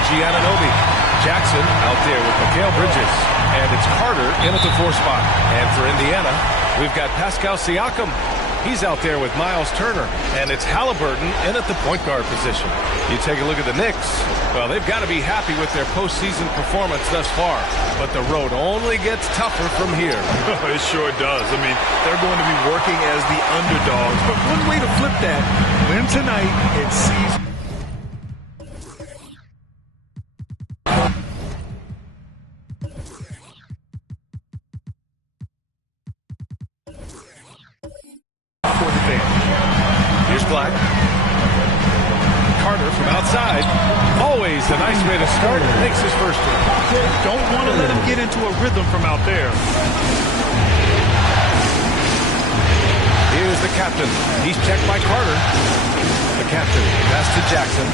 OG Anunoby. Jackson out there with Mikal Bridges. And it's Carter in at the 4 spot. And for Indiana, we've got Pascal Siakam. He's out there with Miles Turner. And it's Halliburton in at the point guard position. You take a look at the Knicks. Well, they've got to be happy with their postseason performance thus far. But the road only gets tougher from here. It sure does. I mean, they're going to be working as the underdogs. But one way to flip that, win tonight and seize. Here's Black. Carter from outside. Always a nice way to start. Makes his first one. Don't want to let him get into a rhythm from out there. Here's the captain. He's checked by Carter. The captain. Pass to Jackson.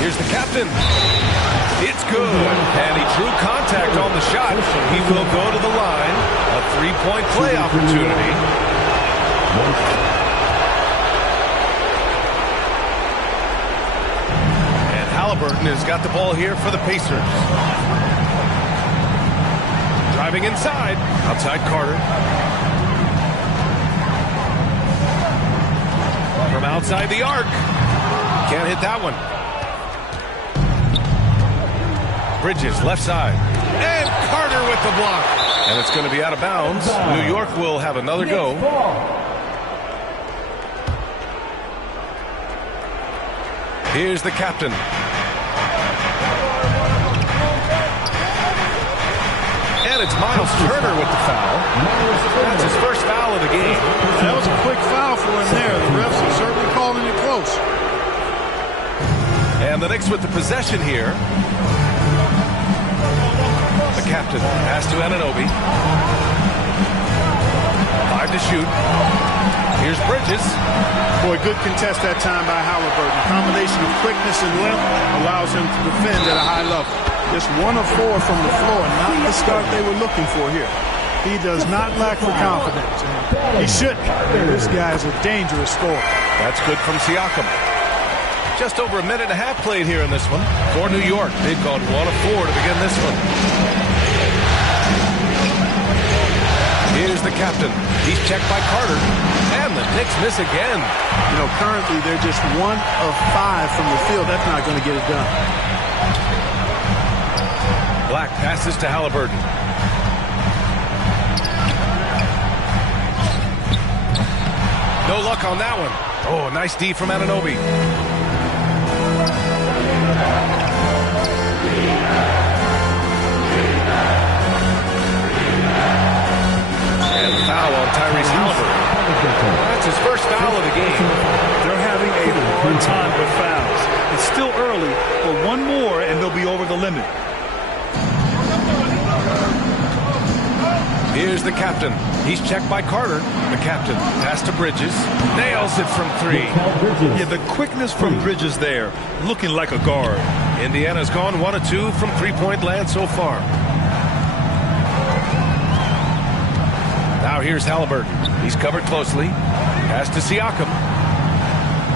Here's the captain. It's good. And he drew contact on the shot. He will go to the line. A 3-point play opportunity. And Halliburton has got the ball here for the Pacers. Driving inside. Outside Carter. From outside the arc. Can't hit that one. Bridges, left side. And Carter with the block. And it's going to be out of bounds. New York will have another go. Here's the captain. And it's Miles Turner with the foul. That's his first foul of the game. That was a quick foul for him there. The refs are certainly calling it close. And the Knicks with the possession here. The captain pass to Anunoby. 5 to shoot. Here's Bridges. Boy, good contest that time by Halliburton. Combination of quickness and length allows him to defend at a high level. Just 1 of 4 from the floor, not the start they were looking for here. He does not lack for confidence. He shouldn't. This guy is a dangerous scorer. That's good from Siakam. Just over a minute and a half played here in this one. For New York, they've gone 1 of 4 to begin this one. Here's the captain. He's checked by Carter. And the Knicks miss again. You know, currently they're just 1 of 5 from the field. That's not going to get it done. Black passes to Halliburton. No luck on that one. Oh, nice D from Anunoby. And foul on Tyrese Halliburton. That's his first foul of the game. They're having a hard time with fouls. It's still early, but 1 more and they'll be over the limit. Here's the captain. He's checked by Carter. The captain pass to Bridges. Nails it from 3. Yeah, the quickness from Bridges there, looking like a guard. Indiana's gone 1 of 2 from 3-point land so far. Now here's Halliburton. He's covered closely. Pass to Siakam.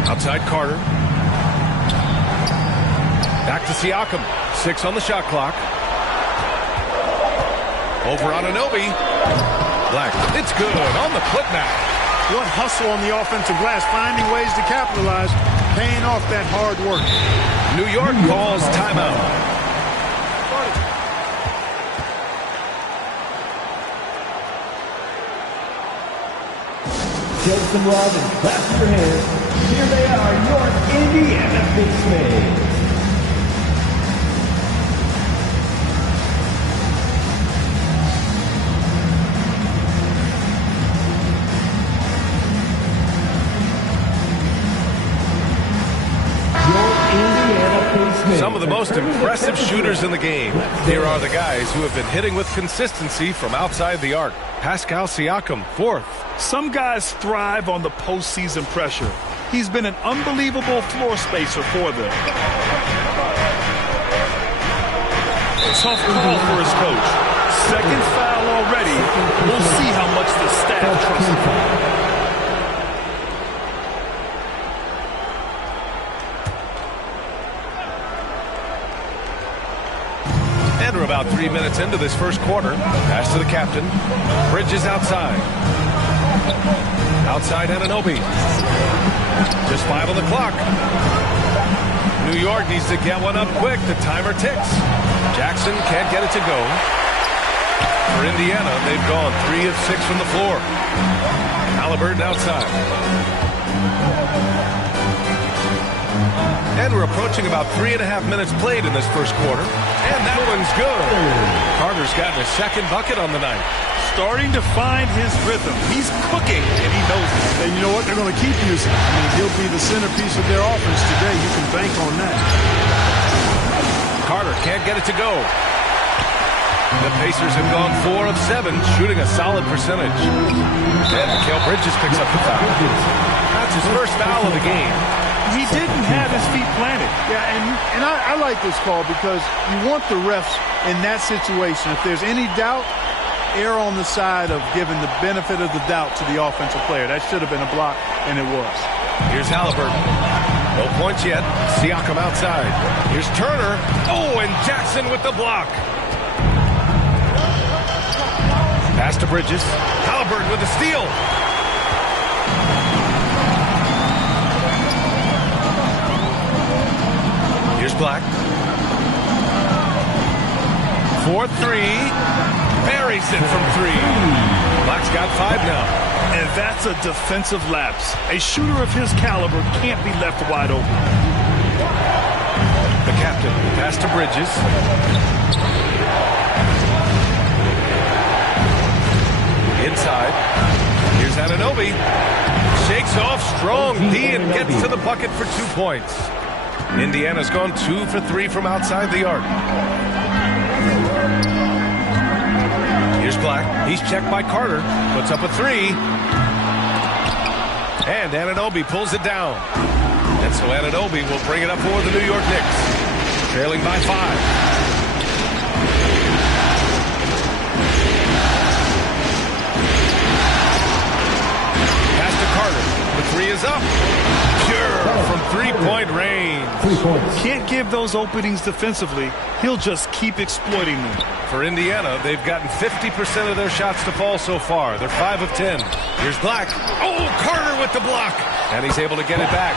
Outside Carter. Back to Siakam. 6 on the shot clock. Over Anunoby. Black. It's good on the putback. What hustle on the offensive glass, finding ways to capitalize, paying off that hard work. New York calls timeout. Take some love and clap your hands. Here they are, your Indiana Pacers. Some of the most impressive shooters in the game. Here are the guys who have been hitting with consistency from outside the arc. Pascal Siakam, 4th. Some guys thrive on the postseason pressure. He's been an unbelievable floor spacer for them. Tough call for his coach. Second foul already. We'll see how much the staff trusts him. about 3 minutes into this first quarter. Pass to the captain. Bridges outside. Outside Anunoby. Just 5 on the clock. New York needs to get one up quick. The timer ticks. Jackson can't get it to go. For Indiana, they've gone 3 of 6 from the floor. Haliburton outside. And we're approaching about 3.5 minutes played in this first quarter. And that one's good. Carter's gotten his second bucket on the night. Starting to find his rhythm. He's cooking, and he knows it. And you know what? They're going to keep using him. I mean, he'll be the centerpiece of their offense today. You can bank on that. Carter can't get it to go. The Pacers have gone 4 of 7, shooting a solid percentage. And Mikal Bridges picks up the foul. That's his first foul of the game. He didn't have his feet planted. Yeah, and I like this call because you want the refs in that situation. If there's any doubt, err on the side of giving the benefit of the doubt to the offensive player. That should have been a block, and it was. Here's Haliburton. No points yet. Siakam outside. Here's Turner. Oh, and Jackson with the block. Pass to Bridges. Haliburton with a steal. Here's Black. 4-3. Buries it from 3. Black's got 5 now. And that's a defensive lapse. A shooter of his caliber can't be left wide open. The captain. Pass to Bridges. Inside. Here's Anunoby. Shakes off strong D and gets to the bucket for 2 points. Indiana's gone 2 for 3 from outside the arc. Here's Black. He's checked by Carter. Puts up a 3. And Anunoby pulls it down. And so Anunoby will bring it up for the New York Knicks. Trailing by 5. The 3 is up. Pure from 3-point range. 3 points. Can't give those openings defensively. He'll just keep exploiting them. For Indiana, they've gotten 50% of their shots to fall so far. They're 5 of 10. Here's Black. Oh, Carter with the block. And he's able to get it back.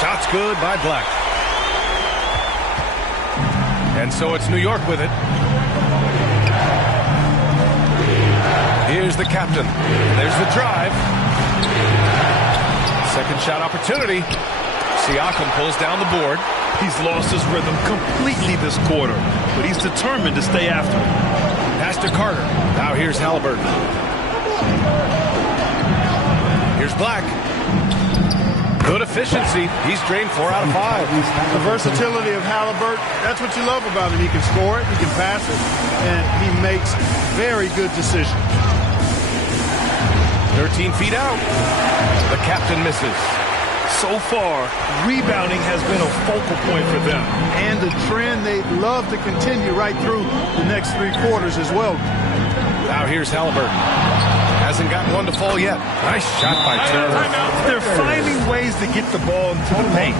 Shot's good by Black. And so it's New York with it. Here's the captain. There's the drive. Second shot opportunity. Siakam pulls down the board. He's lost his rhythm completely this quarter, but he's determined to stay after it. Pass to Carter. Now here's Haliburton. Here's Black. Good efficiency. He's drained 4 out of 5. The versatility of Haliburton, that's what you love about him. He can score it, he can pass it, and he makes very good decisions. 13 feet out. The captain misses. So far, rebounding has been a focal point for them. And the trend they'd love to continue right through the next 3 quarters as well. Now here's Haliburton. Hasn't gotten one to fall yet. Nice shot by Turner. They're finding ways to get the ball into the paint.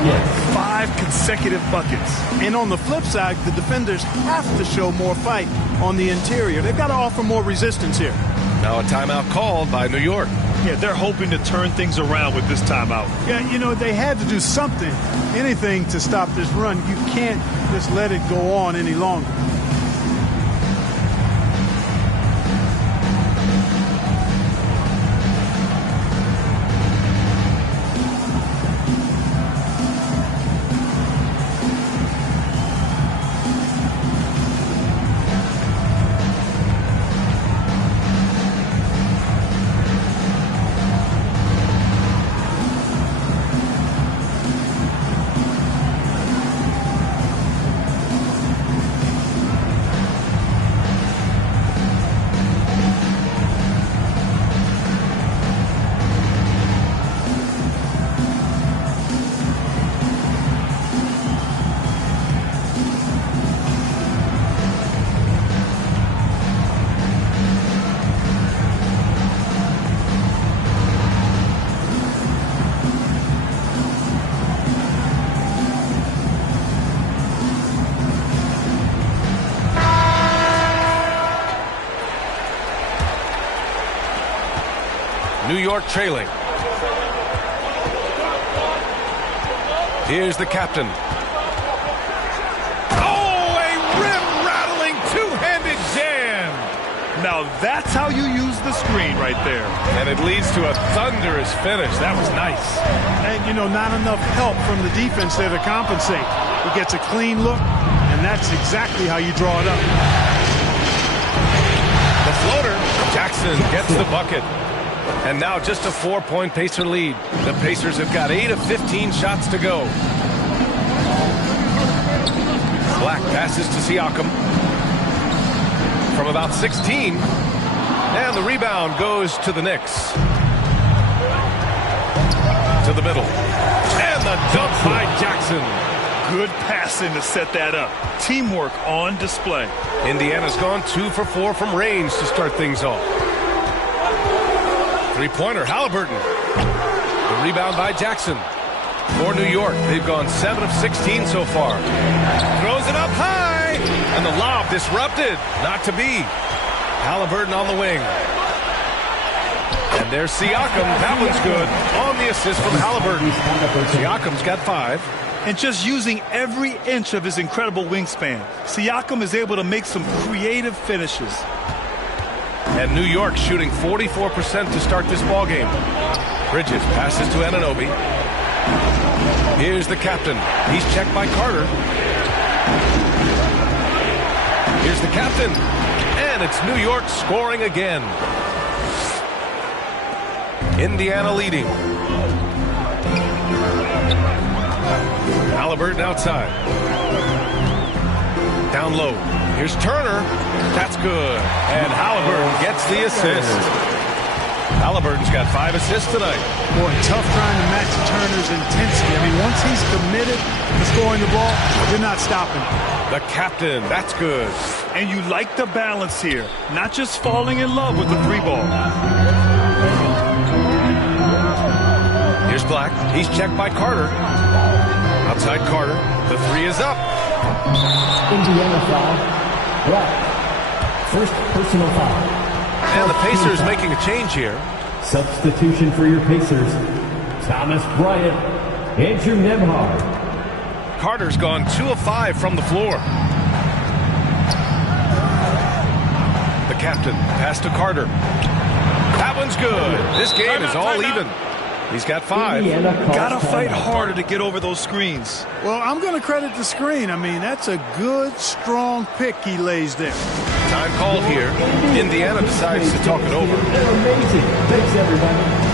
5 consecutive buckets. And on the flip side, the defenders have to show more fight on the interior. They've got to offer more resistance here. Now a timeout called by New York. Yeah, they're hoping to turn things around with this timeout. Yeah, you know, they had to do something, anything to stop this run. You can't just let it go on any longer. New York trailing. Here's the captain. Oh, a rim-rattling two-handed jam. Now that's how you use the screen right there. And it leads to a thunderous finish. That was nice. And, you know, not enough help from the defense there to compensate. He gets a clean look, and that's exactly how you draw it up. The floater. Jackson gets the bucket. And now just a 4-point Pacer lead. The Pacers have got 8 of 15 shots to go. Black passes to Siakam from about 16. And the rebound goes to the Knicks. To the middle. And the dunk by Jackson. Good passing to set that up. Teamwork on display. Indiana's gone 2 for 4 from range to start things off. Three-pointer, Halliburton. The rebound by Jackson. For New York, they've gone 7 of 16 so far. Throws it up high. And the lob disrupted. Not to be. Halliburton on the wing. And there's Siakam. That one's good. On the assist from Halliburton. Siakam's got 5. And just using every inch of his incredible wingspan, Siakam is able to make some creative finishes. And New York shooting 44% to start this ballgame. Bridges passes to Anunoby. Here's the captain. He's checked by Carter. Here's the captain. And it's New York scoring again. Indiana leading. Halliburton outside. Down low. Here's Turner. That's good. And Halliburton gets the assist. Halliburton's got 5 assists tonight. Boy, tough trying to match Turner's intensity. I mean, once he's committed to scoring the ball, you're not stopping. The captain. That's good. And you like the balance here. Not just falling in love with the 3-ball. Here's Black. He's checked by Carter. Outside Carter. The 3 is up. Indiana foul. Black. First personal foul. And the Pacers making a change here. Substitution for your Pacers. Thomas Bryant. Andrew Nembhard. Carter's gone 2 of 5 from the floor. The captain. Pass to Carter. That one's good. This game is all even. He's got 5. Gotta fight harder to get over those screens. Well, I'm going to credit the screen. I mean, that's a good, strong pick he lays there. Time called here. Indiana decides to talk it over. They're amazing. Thanks, everybody.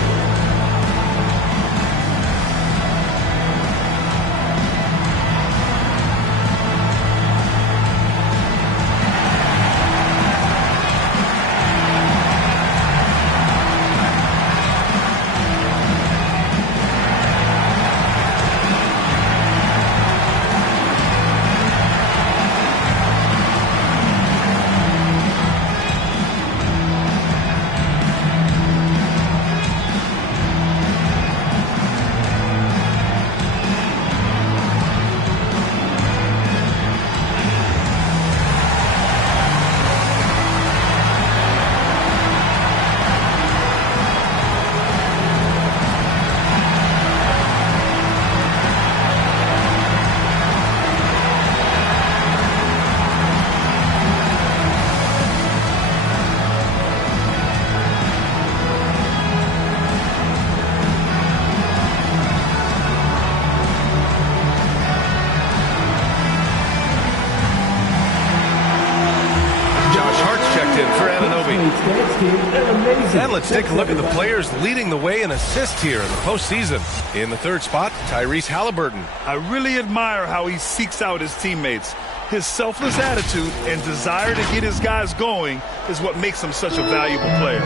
And let's take a look at the players leading the way in assists here in the postseason. In the 3rd spot, Tyrese Halliburton. I really admire how he seeks out his teammates. His selfless attitude and desire to get his guys going is what makes him such a valuable player.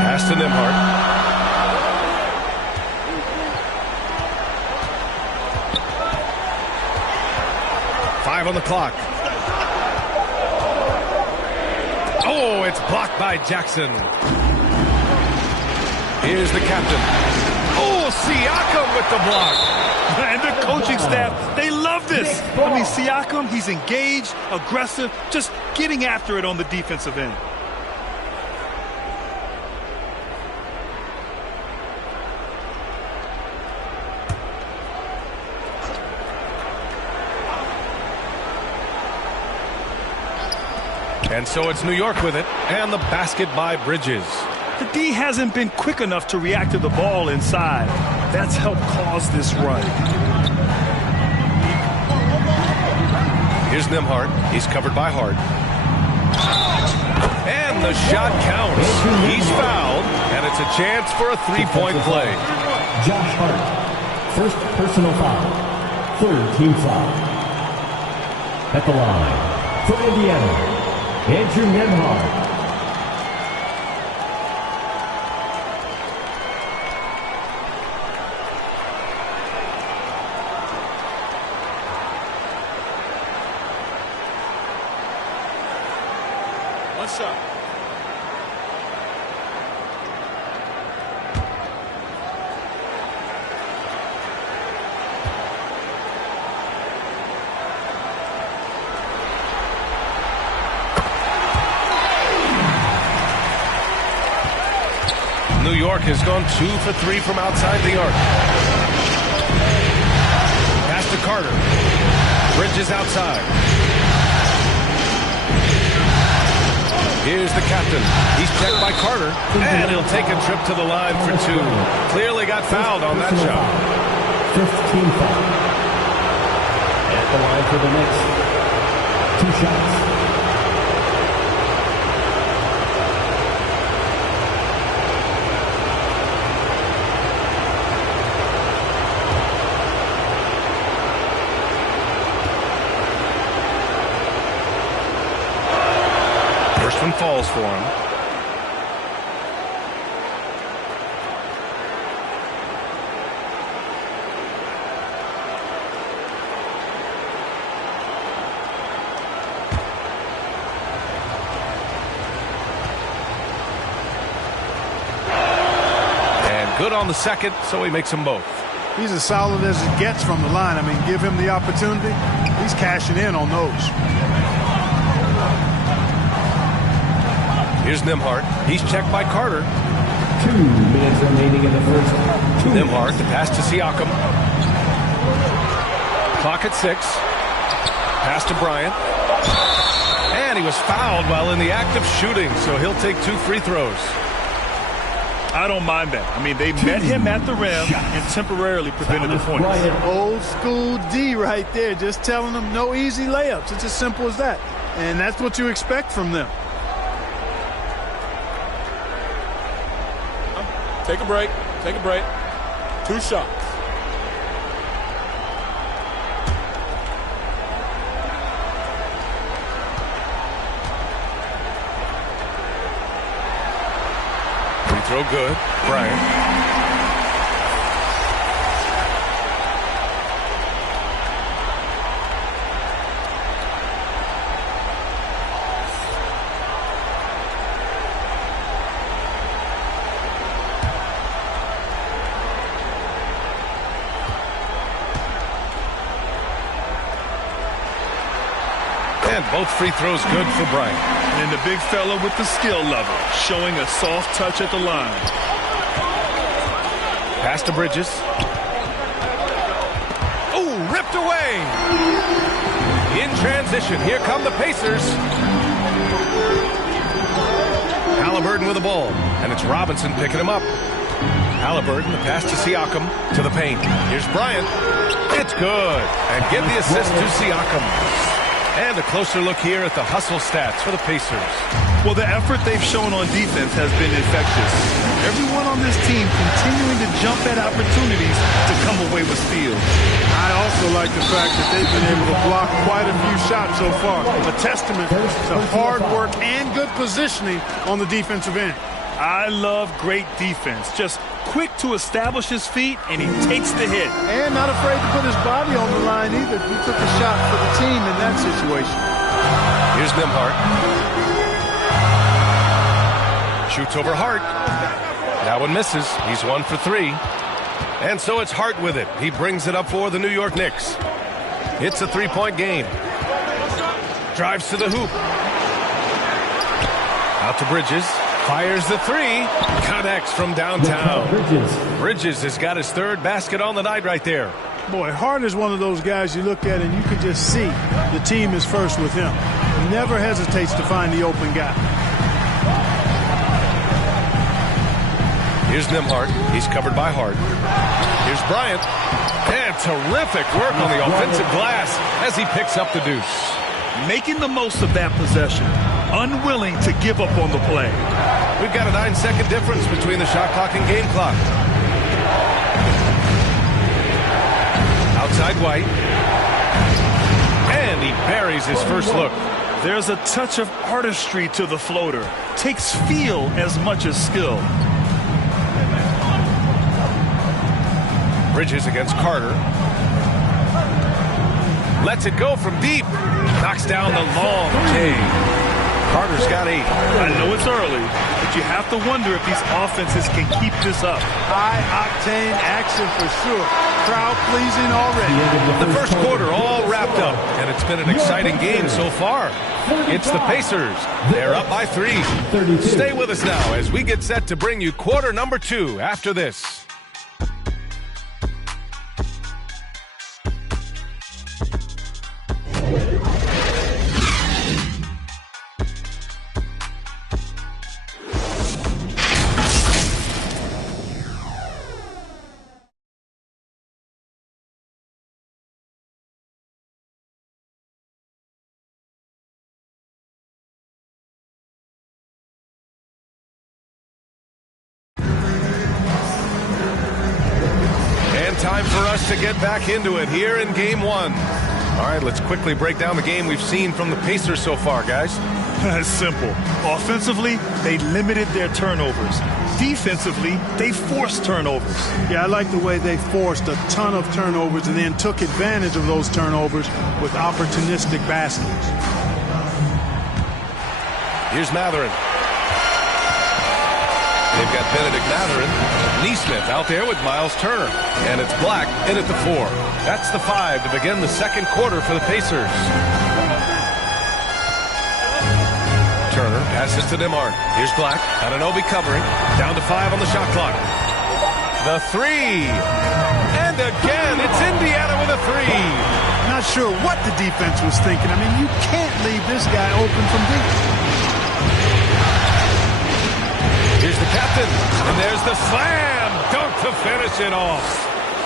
Pass to Nembhard. On the clock. Oh, it's blocked by Jackson. Here's the captain. Oh, Siakam with the block. And the coaching staff, they love this. I mean, Siakam, he's engaged, aggressive, just getting after it on the defensive end. And so it's New York with it, and the basket by Bridges. The D hasn't been quick enough to react to the ball inside. That's helped cause this run. Here's Nembhard. He's covered by Hart. And the shot counts. He's fouled, and it's a chance for a three-point play. Josh Hart, first personal foul, third team foul. At the line, for Indiana, Andrew Nembhard. What's up? New York has gone 2 for 3 from outside the arc. Pass to Carter. Bridges outside. Here's the captain. He's checked by Carter, and he'll take a trip to the line for 2. Clearly got fouled on that shot. Fifth team foul. At the line for the Knicks, 2 shots. First one falls for him. And good on the second, so he makes them both. He's as solid as it gets from the line. I mean, give him the opportunity. He's cashing in on those. Here's Nembhard. He's checked by Carter. 2 minutes remaining in the first. Nembhard, the pass to Siakam. Clock at 6. Pass to Bryant. And he was fouled while in the act of shooting, so he'll take 2 free throws. I don't mind that. I mean, they met him at the rim and temporarily prevented the points. Old school D right there, just telling them no easy layups. It's as simple as that. And that's what you expect from them. Take a break. Take a break. 2 shots. Free throw good. Bryant. And both free throws good for Bryant. And the big fella with the skill level, showing a soft touch at the line. Pass to Bridges. Oh, ripped away. In transition, here come the Pacers. Halliburton with the ball, and it's Robinson picking him up. Halliburton, the pass to Siakam, to the paint. Here's Bryant. It's good. And give the assist to Siakam. And a closer look here at the hustle stats for the Pacers. Well, the effort they've shown on defense has been infectious. Everyone on this team continuing to jump at opportunities to come away with steals. I also like the fact that they've been able to block quite a few shots so far. A testament to hard work and good positioning on the defensive end. I love great defense. Just quick to establish his feet, and he takes the hit. And not afraid to put his body on the line either. He took a shot for the team in that situation. Here's Nembhard. Shoots over Hart. That one misses. He's 1 for 3. And so it's Hart with it. He brings it up for the New York Knicks. It's a three-point game. Drives to the hoop. Out to Bridges. Fires the three. Connects from downtown. Bridges has got his third basket on the night right there. Boy, Hart is one of those guys you look at and you can just see the team is first with him. He never hesitates to find the open guy. Here's Nembhard. He's covered by Hart. Here's Bryant. And terrific work on the offensive glass as he picks up the deuce. Making the most of that possession. Unwilling to give up on the play. We've got a 9-second difference between the shot clock and game clock. Outside White. And he buries his first look. There's a touch of artistry to the floater. Takes feel as much as skill. Bridges against Carter. Lets it go from deep. Knocks down the long J. Carter's got 8. I know it's early, but you have to wonder if these offenses can keep this up. High-octane action for sure. Crowd pleasing already. The first quarter all wrapped up, and it's been an exciting game so far. It's the Pacers. They're up by 3. Stay with us now as we get set to bring you quarter number 2 after this. Time for us to get back into it here in game 1. All right, let's quickly break down the game we've seen from the Pacers so far, guys. It's simple. Offensively, they limited their turnovers. Defensively, they forced turnovers. Yeah, I like the way they forced a ton of turnovers and then took advantage of those turnovers with opportunistic baskets. Here's Mathurin. They've got Benedict Mathurin. Neesmith out there with Miles Turner. And it's Black in at the 4. That's the 5 to begin the second quarter for the Pacers. Turner passes to Nembhard. Here's Black. Anunoby covering. Down to 5 on the shot clock. The 3. And again, it's Indiana with a 3. Not sure what the defense was thinking. I mean, you can't leave this guy open from deep. Here's the captain, and there's the slam dunk to finish it off.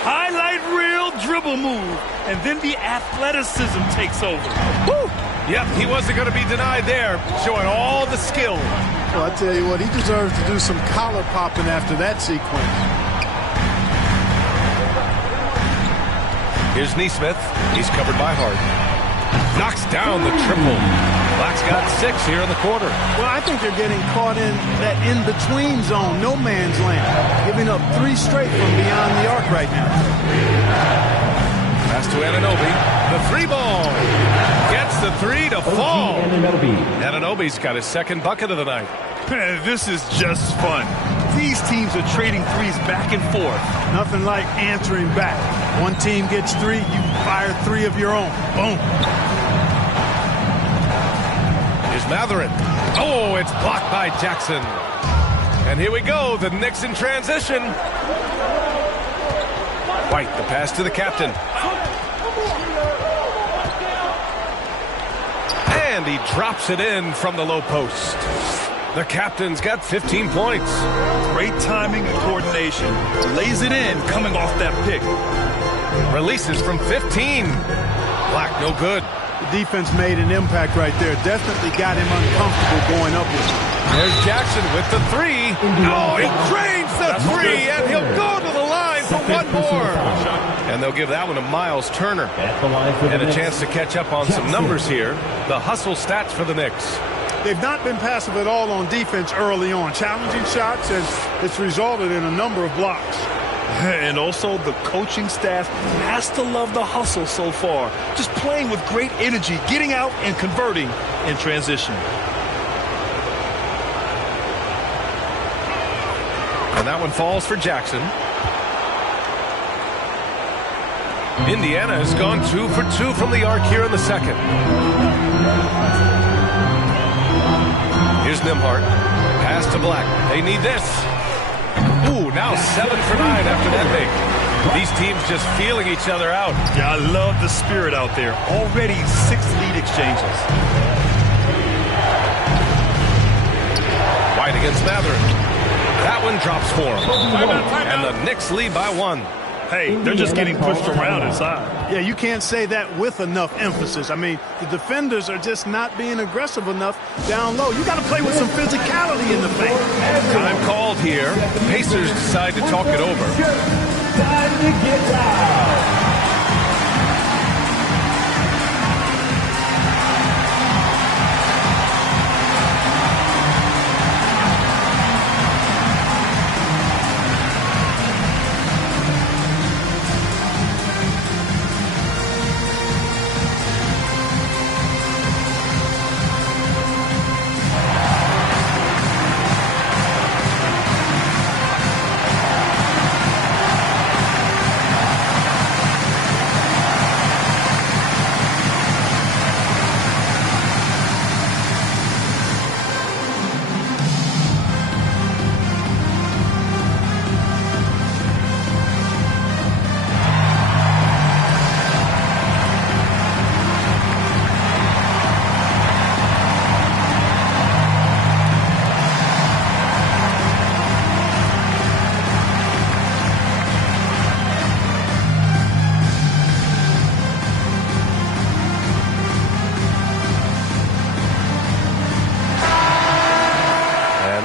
Highlight reel dribble move, and then the athleticism takes over. Woo! Yep, he wasn't going to be denied there, showing all the skill. Well, I tell you what, he deserves to do some collar popping after that sequence. Here's Neesmith. He's covered by Hart. Knocks down the triple. Black's got 6 here in the quarter. Well, I think they're getting caught in that in-between zone, no man's land, giving up 3 straight from beyond the arc right now. Pass to Anunoby. The 3 ball. Gets the 3 to fall. Anunoby's got his second bucket of the night. This is just fun. These teams are trading threes back and forth. Nothing like answering back. One team gets 3, you fire 3 of your own. Boom. Here's Mathurin. Oh, it's blocked by Jackson. And here we go, the Knicks in transition. White, the pass to the captain. And he drops it in from the low post. The captain's got 15 points. Great timing and coordination. Lays it in coming off that pick. Releases from 15. Black, no good. The defense made an impact right there. Definitely got him uncomfortable going up with it. There's Jackson with the 3. Oh, he drains the 3, and he'll go to the line for one more. And they'll give that one to Miles Turner. And a chance to catch up on some numbers here. The hustle stats for the Knicks. They've not been passive at all on defense early on. Challenging shots, and it's resulted in a number of blocks. And also the coaching staff has to love the hustle so far. Just playing with great energy, getting out and converting in transition. And that one falls for Jackson. Indiana has gone 2 for 2 from the arc here in the second. Here's Nembhard. Pass to Black. They need this. Ooh, now 7 for 9 after that make. These teams just feeling each other out. Yeah, I love the spirit out there. Already 6 lead exchanges. White against Mathurin. That one drops for him. And the Knicks lead by 1. Hey, they're just getting pushed around inside. Yeah, you can't say that with enough emphasis. I mean, the defenders are just not being aggressive enough down low. You got to play with some physicality in the paint. Time called here. Pacers decide to talk it over. Time to get down.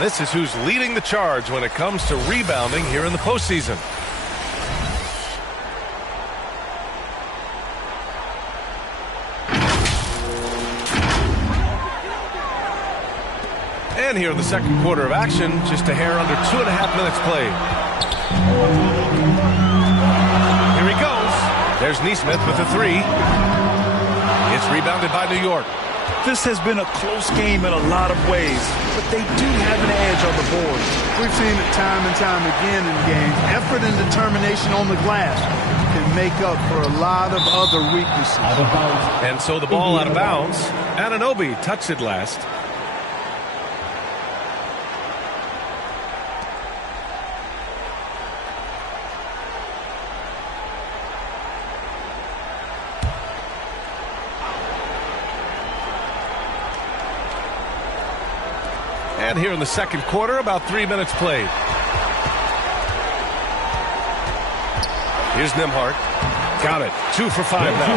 This is who's leading the charge when it comes to rebounding here in the postseason. And here in the second quarter of action, just a hair under 2.5 minutes played. Here he goes. There's Nesmith with a 3. It's rebounded by New York. This has been a close game in a lot of ways, but they do have an edge on the board. We've seen it time and time again in games. Effort and determination on the glass can make up for a lot of other weaknesses. And so the ball out of bounds. Anunoby touched it last. And here in the second quarter, about 3 minutes played. Here's Nembhard. Got it. 2 for 5 now.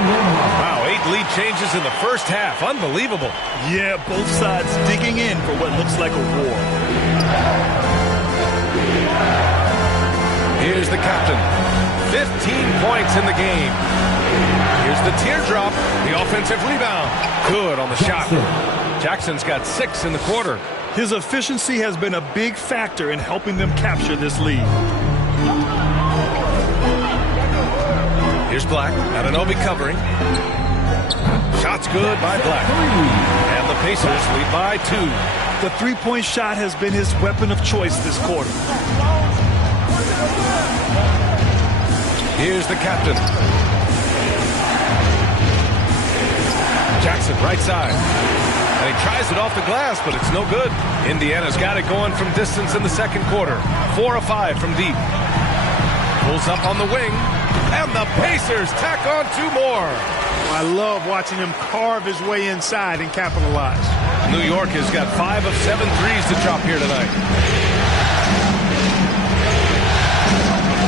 Wow, 8 lead changes in the first half. Unbelievable. Yeah, both sides digging in for what looks like a war. Here's the captain. 15 points in the game. Here's the teardrop. The offensive rebound. Good on the shot. Jackson's got 6 in the quarter. His efficiency has been a big factor in helping them capture this lead. Here's Black. Anunoby covering. Shot's good by Black. And the Pacers lead by 2. The three-point shot has been his weapon of choice this quarter. Here's the captain. Jackson, right side. And he tries it off the glass, but it's no good. Indiana's got it going from distance in the second quarter. 4 of 5 from deep. Pulls up on the wing. And the Pacers tack on 2 more. I love watching him carve his way inside and capitalize. New York has got 5 of 7 threes to drop here tonight.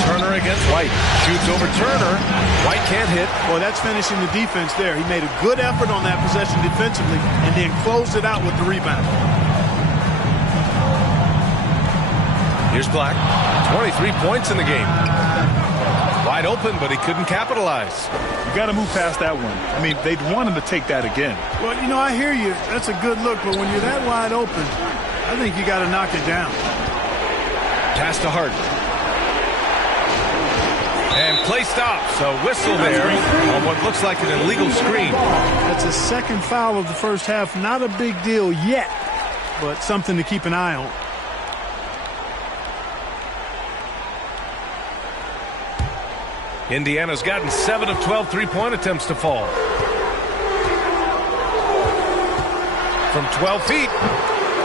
Turner against White. Shoots over Turner. White can't hit. Well, that's finishing the defense there. He made a good effort on that possession defensively and then closed it out with the rebound. Here's Black. 23 points in the game. Wide open, but he couldn't capitalize. You got to move past that one. I mean, they'd want him to take that again. Well, you know, I hear you. That's a good look, but when you're that wide open, I think you got to knock it down. Pass to Harden. And play stops. A whistle there on what looks like an illegal screen. That's a second foul of the first half. Not a big deal yet, but something to keep an eye on. Indiana's gotten 7 of 12 three-point attempts to fall. From 12 feet.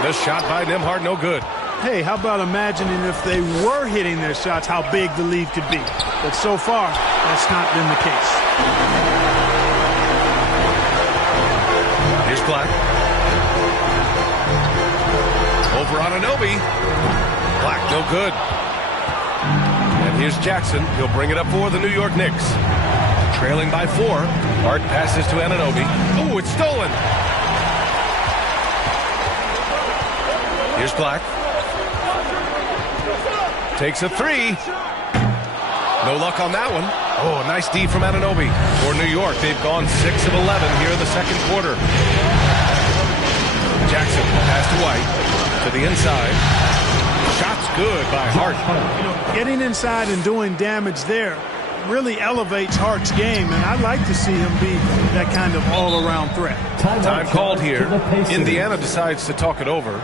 The shot by Nembhard, no good. Hey, how about imagining if they were hitting their shots, how big the lead could be. But so far, that's not been the case. Here's Black. Over Anunoby. Black, no good. And here's Jackson. He'll bring it up for the New York Knicks. Trailing by 4. Hart passes to Anunoby. Oh, it's stolen. Here's Black. Takes a 3. No luck on that one. Oh, nice D from Anunoby. For New York, they've gone 6 of 11 here in the second quarter. Jackson pass to White. To the inside. Shot's good by Hart. You know, getting inside and doing damage there really elevates Hart's game, and I'd like to see him be that kind of all-around threat. Time called here. Indiana decides to talk it over.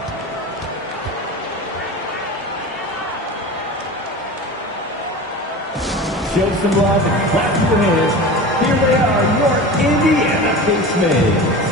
Show some love and clap your hands. Here they are, your Indiana Pacemates.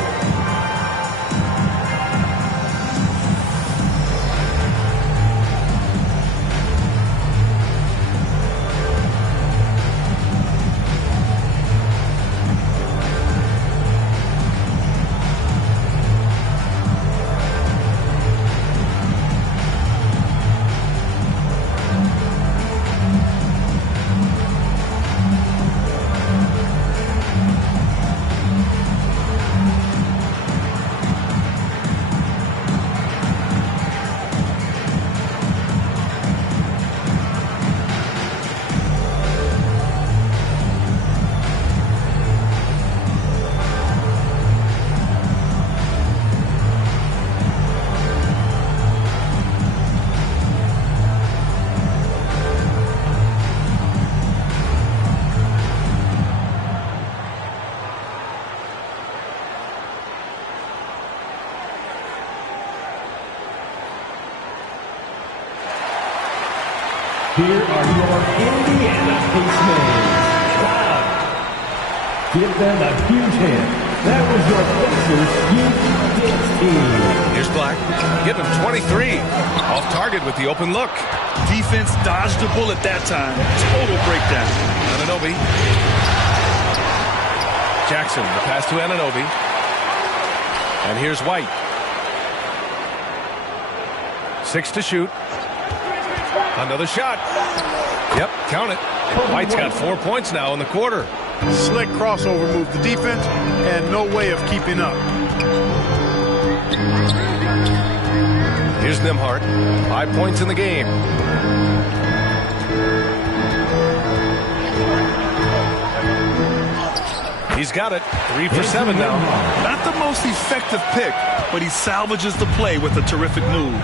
Here are your Indiana Pacemates. Wow. Give them a huge hand. That was your Pacers Youth Dance Team. Here's Black. Give him 23. Off target with the open look. Defense dodged the bullet that time. Total breakdown. Anunoby. Jackson, the pass to Anunoby. And here's White. 6 to shoot. Another shot. Yep, count it. And White's got 4 points now in the quarter. Slick crossover move. The defense had no way of keeping up. Here's Nembhard. 5 points in the game. He's got it. 3 for 7 now. Not the most effective pick, but he salvages the play with a terrific move.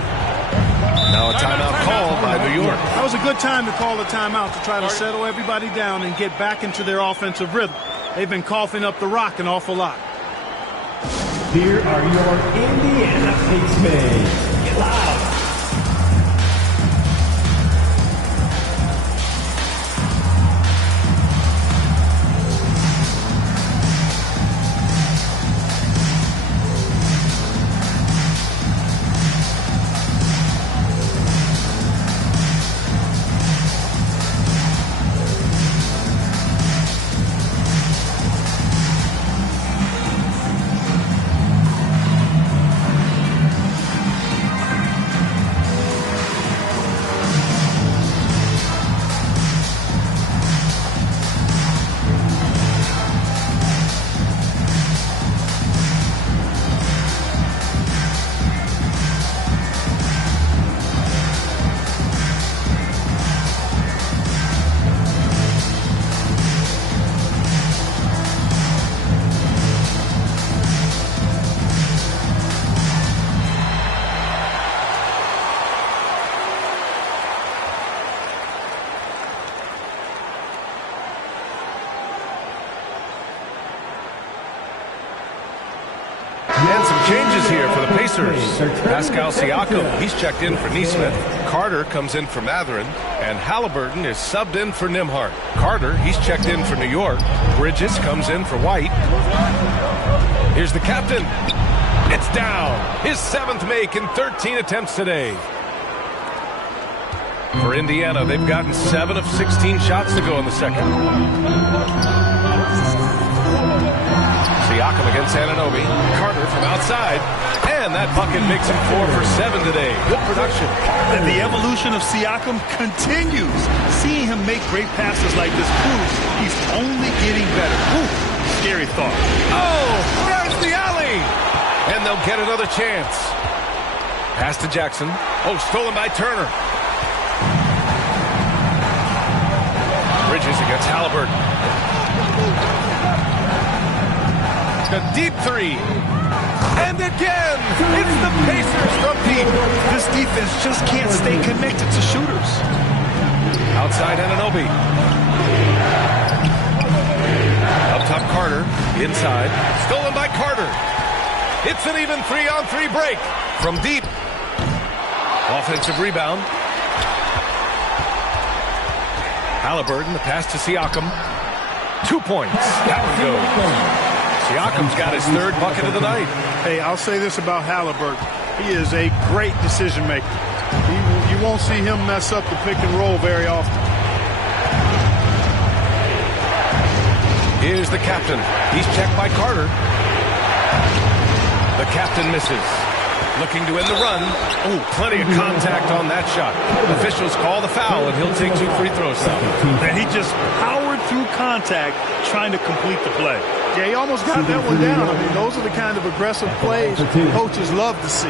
Now a timeout called by New York. That was a good time to call a timeout to try to settle everybody down and get back into their offensive rhythm. They've been coughing up the rock an awful lot. Here are your Indiana Pacemates. Get loud. And some changes here for the Pacers. Pascal Siakam, he's checked in for Neesmith. Carter comes in for Mathurin. And Halliburton is subbed in for Nembhard. Carter, he's checked in for New York. Bridges comes in for White. Here's the captain. It's down. His 7th make in 13 attempts today. For Indiana, they've gotten 7 of 16 shots to go in the second. Siakam against Anunoby. Carter from outside. And that bucket makes him 4 for 7 today. Good production. And the evolution of Siakam continues. Seeing him make great passes like this proves he's only getting better. Ooh, scary thought. Oh, there's the alley. And they'll get another chance. Pass to Jackson. Oh, stolen by Turner. Bridges against Halliburton. A deep 3. And again, it's the Pacers from deep. This defense just can't stay connected to shooters. Outside Anunoby. Up top Carter. Inside. Stolen by Carter. It's an even 3-on-3 break. From deep. Offensive rebound. Halliburton, the pass to Siakam. 2 points. That one goes. Siakam's got his 3rd bucket of the night. Hey, I'll say this about Halliburton. He is a great decision maker. You won't see him mess up the pick and roll very often. Here's the captain. He's checked by Carter. The captain misses. Looking to end the run. Oh, plenty of contact on that shot. Officials call the foul, and he'll take 2 free throws now. And he just powered through contact trying to complete the play. Yeah, he almost got that one down. I mean, those are the kind of aggressive plays coaches love to see.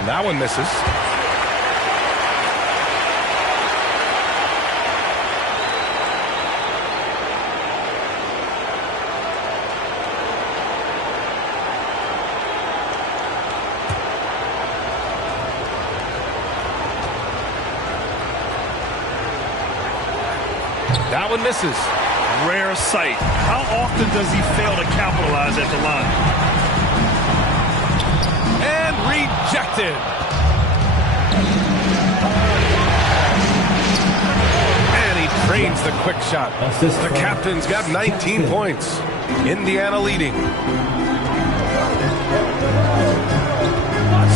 And that one misses. That one misses. Rare sight. How often does he fail to capitalize at the line? And rejected. And he trains the quick shot. The captain's got 19 points. Indiana leading.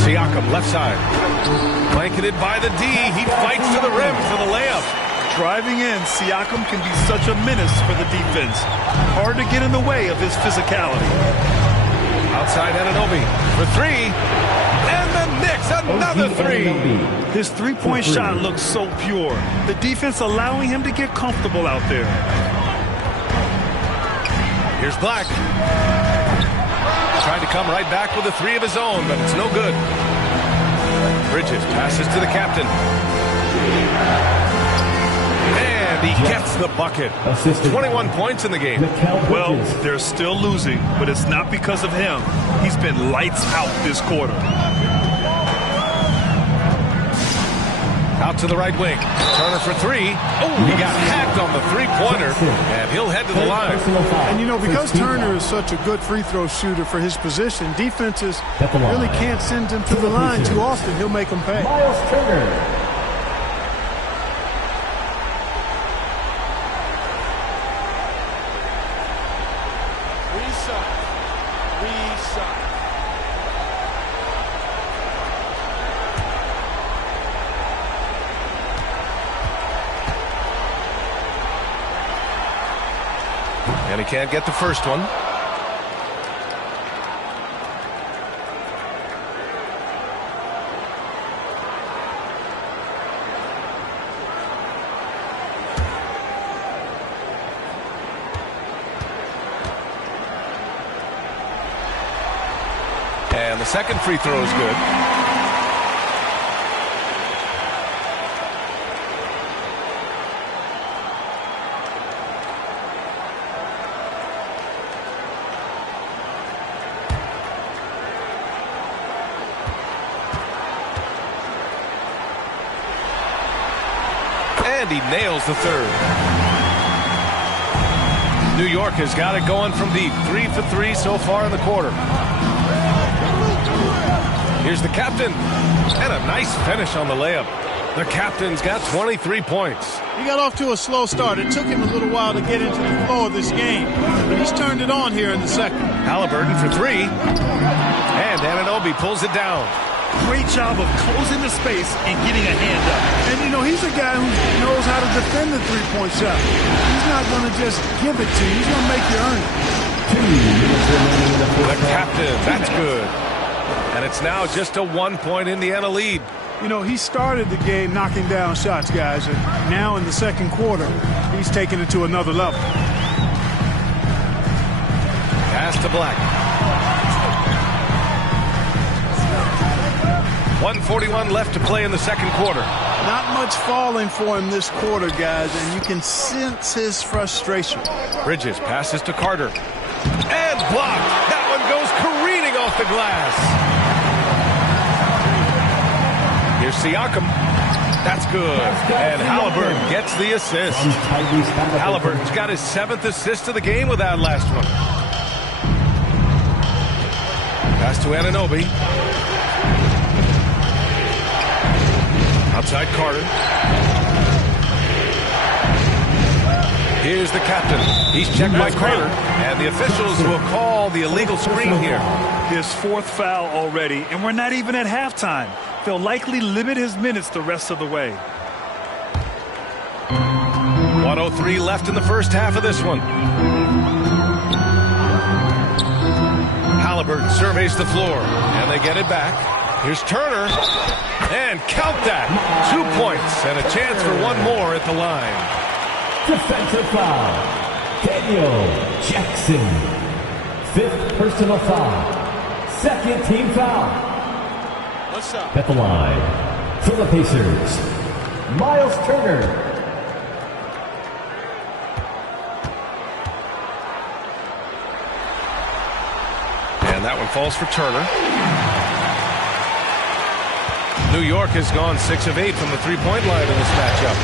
Siakam, left side. Blanketed by the D. He fights to the rim for the layup. Driving in, Siakam can be such a menace for the defense. Hard to get in the way of his physicality. Outside Anunoby for 3. And the Knicks, another 3. His three-point shot looks so pure. The defense allowing him to get comfortable out there. Here's Black. Tried to come right back with a 3 of his own, but it's no good. Bridges passes to the captain. And he gets the bucket. 21 points in the game. Well, they're still losing, but it's not because of him. He's been lights out this quarter. Out to the right wing. Turner for 3. Oh, he got hacked on the 3-pointer, and he'll head to the line. And, you know, because Turner is such a good free throw shooter for his position, defenses really can't send him to the line too often. He'll make them pay. Miles Turner. And he can't get the first one. And the second free throw is good. And he nails the third. New York has got it going from deep. 3 for 3 so far in the quarter. Here's the captain. And a nice finish on the layup. The captain's got 23 points. He got off to a slow start. It took him a little while to get into the flow of this game, but he's turned it on here in the second. Halliburton for 3. And Anunoby pulls it down. Great job of closing the space and getting a hand up. And, you know, he's a guy who knows how to defend the three-point shot. He's not going to just give it to you. He's going to make you earn it. The captain, that's good. And it's now just a 1-point Indiana lead. You know, he started the game knocking down shots, guys, and now in the second quarter, he's taking it to another level. Pass to Black. 1:41 left to play in the second quarter. Not much falling for him this quarter, guys, and you can sense his frustration. Bridges passes to Carter. And blocked. That one goes careening off the glass. Here's Siakam. That's good. And Halliburton gets the assist. Halliburton's got his 7th assist of the game with that last one. Pass to Anunoby. Outside Carter. Here's the captain. He's checked by Carter. And the officials will call the illegal screen here. His 4th foul already, and we're not even at halftime. They'll likely limit his minutes the rest of the way. 1:03 left in the first half of this one. Halliburton surveys the floor, and they get it back. Here's Turner, and count that. 2 points, and a chance for one more at the line. Defensive foul. Daniel Jackson. 5th personal foul. 2nd team foul. At the line, for the Pacers, Miles Turner. And that one falls for Turner. New York has gone 6 of 8 from the three-point line in this matchup.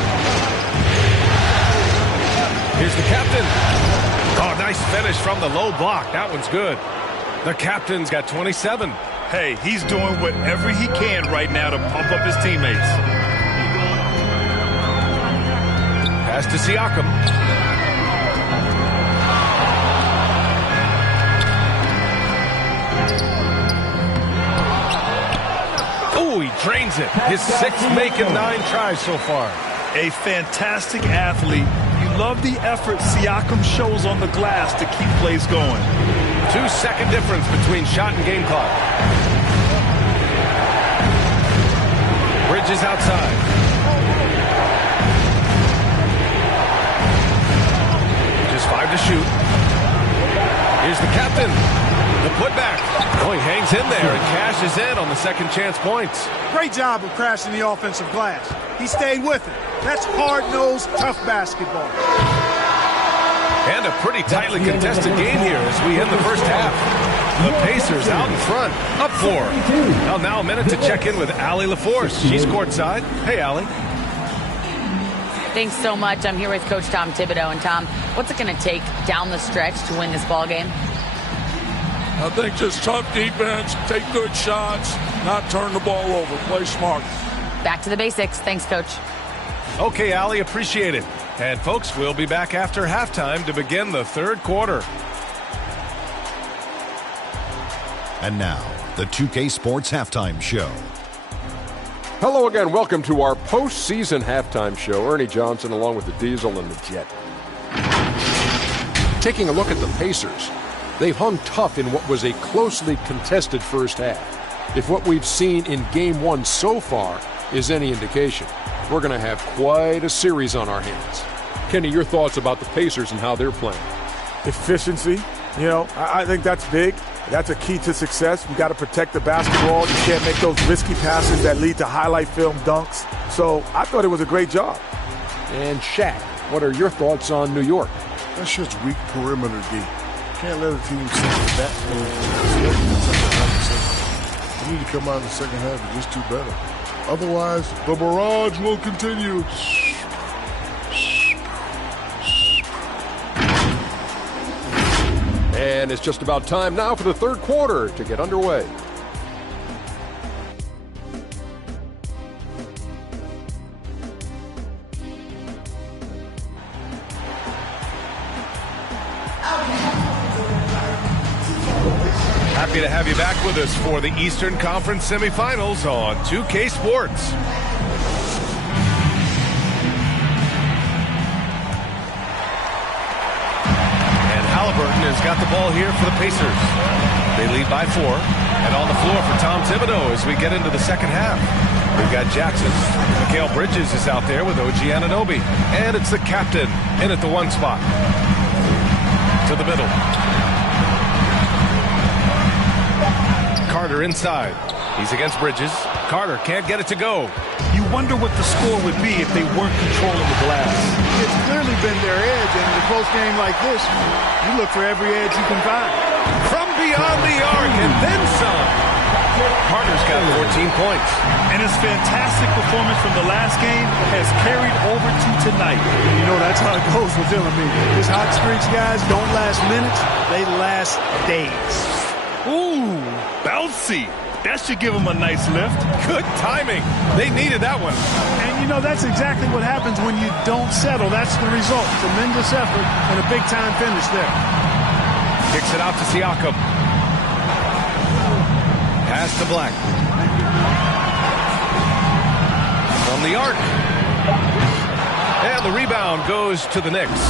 Here's the captain. Oh, nice finish from the low block. That one's good. The captain's got 27. Hey, he's doing whatever he can right now to pump up his teammates. Pass to Siakam. Oh, he drains it. His 6th make in 9 tries so far. A fantastic athlete. You love the effort Siakam shows on the glass to keep plays going. 2-second difference between shot and game clock. Bridges outside. Just 5 to shoot. Here's the captain. The putback. Oh, he hangs in there and cashes in on the second chance points. Great job of crashing the offensive glass. He stayed with it. That's hard-nosed, tough basketball. And a pretty tightly contested game here as we end the first half. The Pacers out in front, up 4. Well, now a minute to check in with Allie LaForce. She's courtside. Hey, Allie. Thanks so much. I'm here with Coach Tom Thibodeau. And Tom, what's it going to take down the stretch to win this ball game? I think just tough defense, take good shots, not turn the ball over, play smart. Back to the basics. Thanks, Coach. Okay, Allie, appreciate it. And, folks, we'll be back after halftime to begin the third quarter. And now, the 2K Sports Halftime Show. Hello again. Welcome to our postseason halftime show. Ernie Johnson along with the Diesel and the Jet. Taking a look at the Pacers, they've hung tough in what was a closely contested first half. If what we've seen in Game 1 so far is any indication, we're going to have quite a series on our hands. Kenny, your thoughts about the Pacers and how they're playing? Efficiency. You know, I think that's big. That's a key to success. We got to protect the basketball. You can't make those risky passes that lead to highlight film dunks. So I thought it was a great job. And Shaq, what are your thoughts on New York? That's just weak perimeter D. Can't let a team sit that move. We need to come out in the second half and just do better. Otherwise, the barrage will continue. And it's just about time now for the third quarter to get underway. Happy to have you back with us for the Eastern Conference semifinals on 2K Sports. And Halliburton has got the ball here for the Pacers. They lead by 4. And on the floor for Tom Thibodeau as we get into the second half. We've got Jackson. Mikal Bridges is out there with OG Anunoby. And it's the captain in at the 1 spot. To the middle. Carter inside. He's against Bridges. Carter can't get it to go. You wonder what the score would be if they weren't controlling the glass. It's clearly been their edge, and in a close game like this, you look for every edge you can find. From beyond the arc and then some. Carter's got 14 points. And his fantastic performance from the last game has carried over to tonight. You know, that's how it goes with him. I mean, his hot streaks, guys, don't last minutes. They last days. Ooh, bouncy. That should give him a nice lift. Good timing. They needed that one. And, you know, that's exactly what happens when you don't settle. That's the result. Tremendous effort and a big-time finish there. Kicks it out to Siakam. Pass to Black. From the arc. And the rebound goes to the Knicks.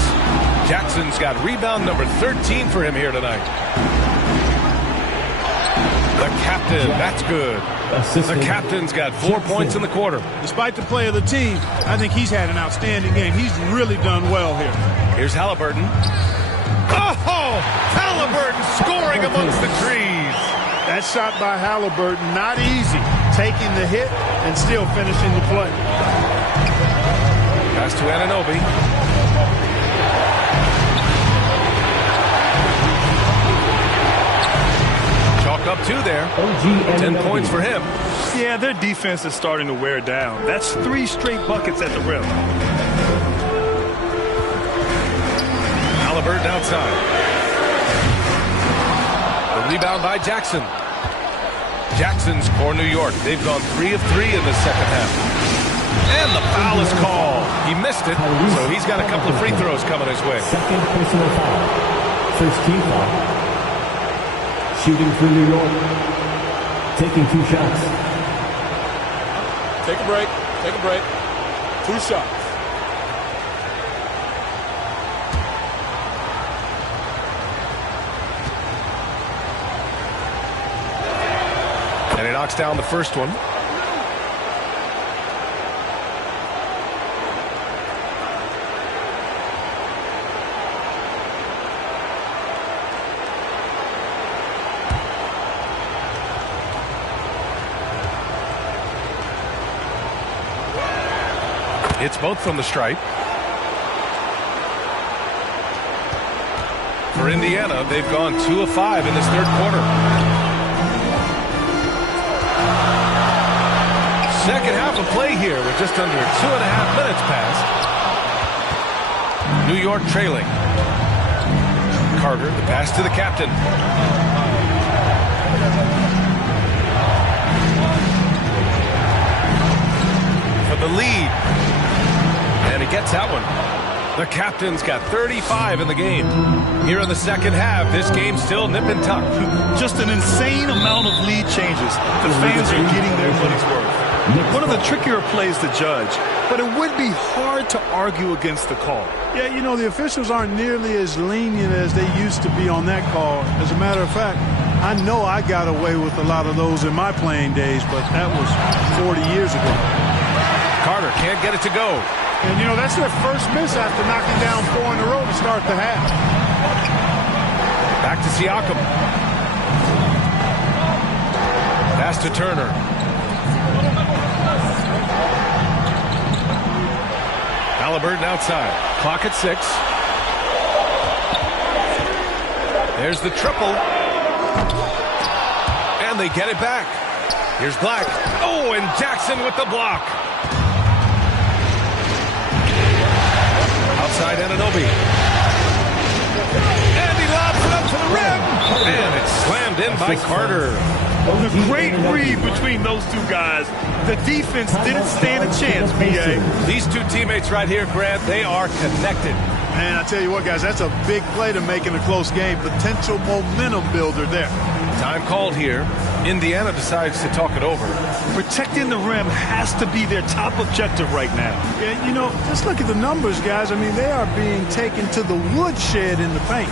Jackson's got rebound number 13 for him here tonight. The captain, that's good. The captain's got 4 points in the quarter. Despite the play of the team, I think he's had an outstanding game. He's really done well here. Here's Halliburton. Oh, Halliburton scoring amongst the trees. That shot by Halliburton, not easy. Taking the hit and still finishing the play. Pass to Anunoby. Up 2 there. 10 points for him. Yeah, their defense is starting to wear down. That's 3 straight buckets at the rim. Halliburton outside. The rebound by Jackson. Jackson's for New York. They've gone 3 of 3 in the second half. And the foul is called. He missed it, so he's got a couple of free throws coming his way. Second personal foul. First team foul. Shooting for New York. Taking 2 shots. Take a break. Take a break. 2 shots. And he knocks down the first one. It's both from the stripe. For Indiana, they've gone 2 of 5 in this third quarter. Second half of play here with just under 2.5 minutes passed. New York trailing. Carter, the pass to the captain. For the lead. And he gets that one. The captain's got 35 in the game. Here in the second half, this game's still nip and tuck. Just an insane amount of lead changes. The fans are getting their money's worth. One of the trickier plays to judge, but it would be hard to argue against the call. Yeah, you know, the officials aren't nearly as lenient as they used to be on that call. As a matter of fact, I know I got away with a lot of those in my playing days, but that was 40 years ago. Carter can't get it to go. And, you know, that's their first miss after knocking down 4 in a row to start the half. Back to Siakam. Pass to Turner. Halliburton outside. Clock at 6. There's the triple. And they get it back. Here's Black. Oh, and Jackson with the block. Outside Anunoby. And he lobs it up to the rim. in by Carter. A great read between those two guys. The defense didn't stand a chance, B.A. These two teammates right here, Grant, they are connected. Man, I tell you what, guys, that's a big play to make in a close game. Potential momentum builder there. Time called here. Indiana decides to talk it over. Protecting the rim has to be their top objective right now. Yeah, you know, just look at the numbers, guys. I mean, they are being taken to the woodshed in the paint.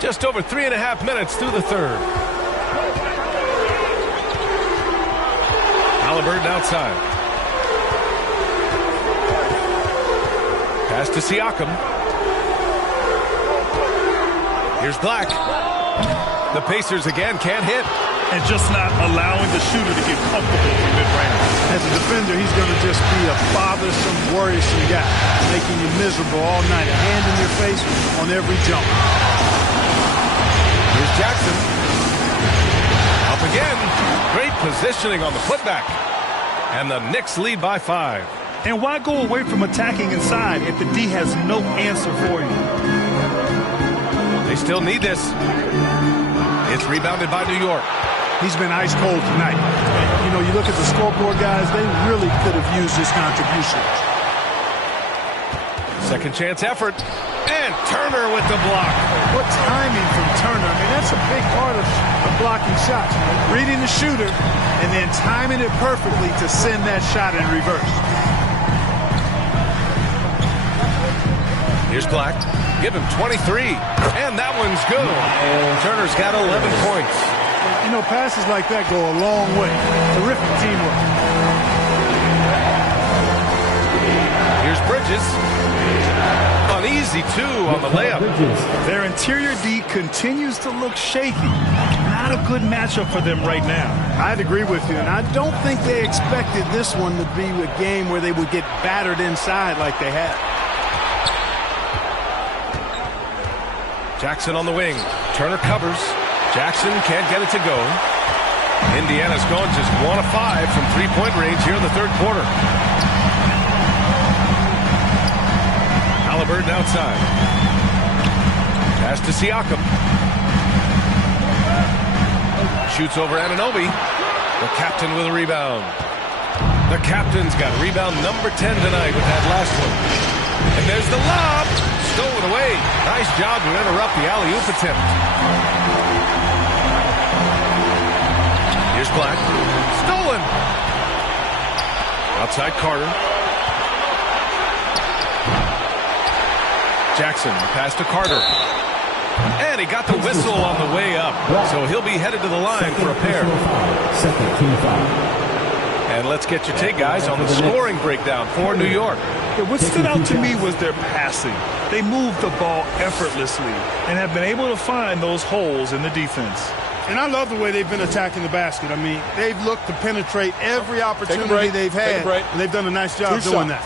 Just over 3.5 minutes through the third. Halliburton outside. Pass to Siakam. Here's Black. The Pacers again can't hit. And just not allowing the shooter to get comfortable from mid-range. As a defender, he's going to just be a bothersome, worrisome guy, making you miserable all night. A hand in your face on every jump. Here's Jackson. Up again. Great positioning on the putback. And the Knicks lead by 5. And why go away from attacking inside if the D has no answer for you? They still need this. It's rebounded by New York. He's been ice cold tonight. You know, you look at the scoreboard, guys, they really could have used his contributions. Second chance effort. And Turner with the block. What timing from Turner. I mean, that's a big part of blocking shots. Reading the shooter and then timing it perfectly to send that shot in reverse. Here's Black. Give him 23. And that one's good. Turner's got 11 points. You know, passes like that go a long way. Terrific teamwork. Here's Bridges. Uneasy, too, on the layup. Their interior D continues to look shaky. Not a good matchup for them right now. I'd agree with you, and I don't think they expected this one to be a game where they would get battered inside like they had. Jackson on the wing. Turner covers. Jackson can't get it to go. Indiana's gone just 1 of 5 from three-point range here in the third quarter. Halliburton outside. Pass to Siakam. Shoots over Anunoby. The captain with a rebound. The captain's got rebound number 10 tonight with that last one. And there's the lob. Stolen away. Nice job to interrupt the alley-oop attempt. Here's Black. Stolen. Outside Carter. Jackson, pass to Carter. And he got the whistle on the way up. So he'll be headed to the line for a pair. Second team foul. And let's get your take, guys, on the scoring breakdown for New York. What stood out to me was their passing. They moved the ball effortlessly and have been able to find those holes in the defense. And I love the way they've been attacking the basket. I mean, they've looked to penetrate every opportunity they've had, and they've done a nice job doing that.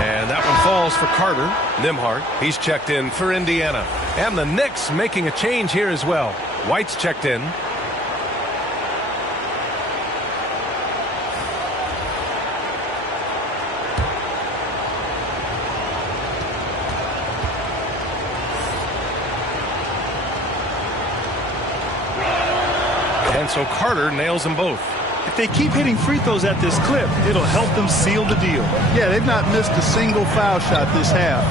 And that one falls for Carter. Nembhard, he's checked in for Indiana. And the Knicks making a change here as well. White's checked in. And so Carter nails them both. If they keep hitting free throws at this clip, it'll help them seal the deal. Yeah, they've not missed a single foul shot this half.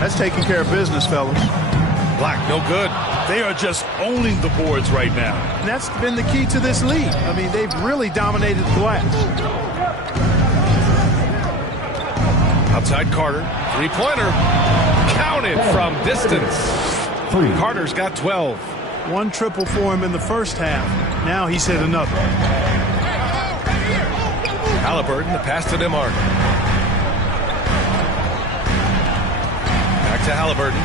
That's taking care of business, fellas. Black, no good. They are just owning the boards right now. And that's been the key to this lead. I mean, they've really dominated the glass. Outside Carter, three-pointer. Counted from distance. Carter's got 12. One triple for him in the first half. Now he's hit another. Halliburton, the pass to Nembhard. Back to Halliburton.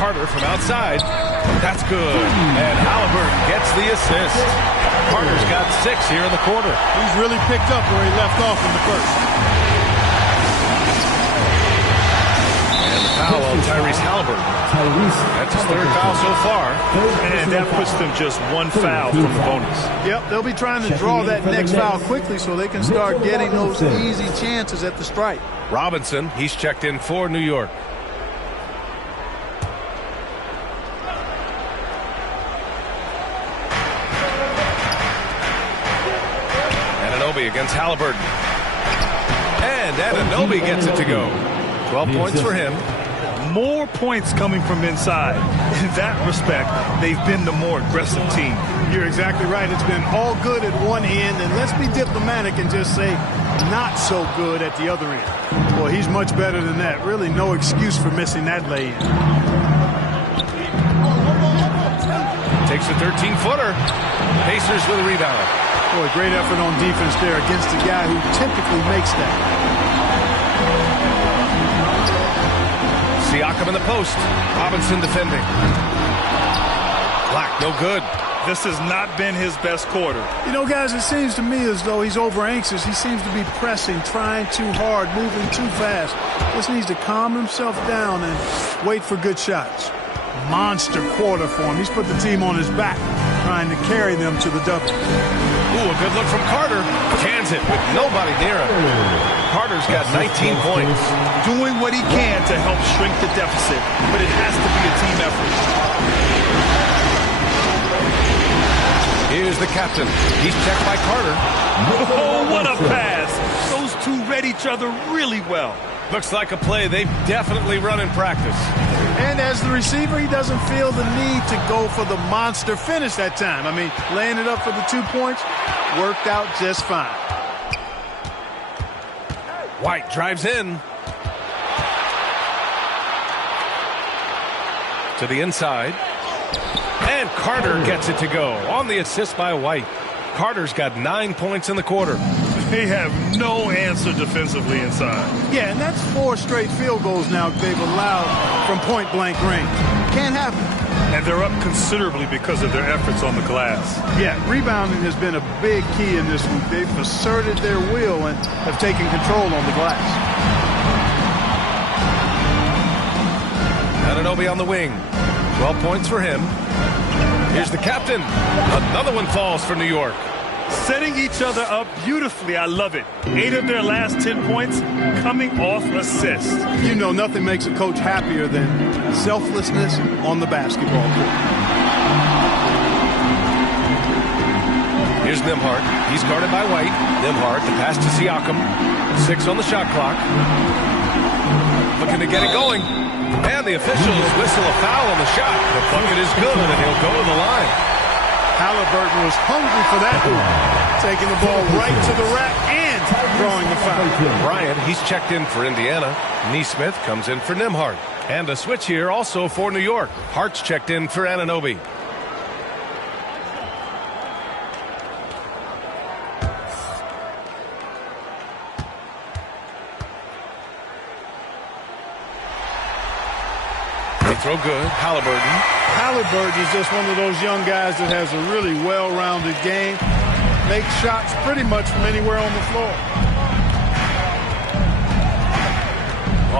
Carter from outside. That's good. And Halliburton gets the assist. Carter's got 6 here in the quarter. He's really picked up where he left off in the first. And the foul on Tyrese Halliburton. That's his 3rd foul so far. And that puts them just 1 foul from the bonus. Yep, they'll be trying to draw that next foul quickly so they can start getting those easy chances at the stripe. Robinson, he's checked in for New York. Anunoby against Halliburton. And Anunoby gets it to go. 12 points for him. More points coming from inside. In that respect, they've been the more aggressive team. You're exactly right. It's been all good at one end, and let's be diplomatic and just say not so good at the other end. Well, he's much better than that. Really no excuse for missing that lay-in. Takes a 13-footer. Pacers with a rebound. Boy, great effort on defense there against a guy who typically makes that. Siakam in the post. Robinson defending. Black, no good. This has not been his best quarter. You know, guys, it seems to me as though he's over anxious. He seems to be pressing, trying too hard, moving too fast. Just needs to calm himself down and wait for good shots. Monster quarter for him. He's put the team on his back, trying to carry them to the double. Ooh, a good look from Carter. Cans it with nobody near him. Carter's got 19 points. Doing what he can to help shrink the deficit, but it has to be a team effort. Here's the captain. He's checked by Carter. Oh, what a pass. Those two read each other really well. Looks like a play they've definitely run in practice. And as the receiver, he doesn't feel the need to go for the monster finish that time. I mean, laying it up for the 2 points worked out just fine. White drives in. To the inside. And Carter gets it to go on the assist by White. Carter's got 9 points in the quarter. They have no answer defensively inside. Yeah, and that's 4 straight field goals now they've allowed from point-blank range. Can't happen. And they're up considerably because of their efforts on the glass. Yeah, rebounding has been a big key in this week. They've asserted their will and have taken control on the glass. Anunoby on the wing. 12 points for him. Here's the captain. Another one falls for New York. Setting each other up beautifully. I love it. 8 of their last 10 points coming off assists. You know, nothing makes a coach happier than selflessness on the basketball court. Here's Nembhard. He's guarded by White. Nembhard, the pass to Siakam. 6 on the shot clock. Looking to get it going. And the officials whistle a foul on the shot. The bucket is good, and he'll go to the line. Halliburton was hungry for that hoop. Taking the ball right to the rack and drawing the foul. Bryant, he's checked in for Indiana. Nesmith comes in for Nembhard. And a switch here also for New York. Hart's checked in for Anunoby. They throw good. Halliburton is just one of those young guys that has a really well-rounded game. Makes shots pretty much from anywhere on the floor.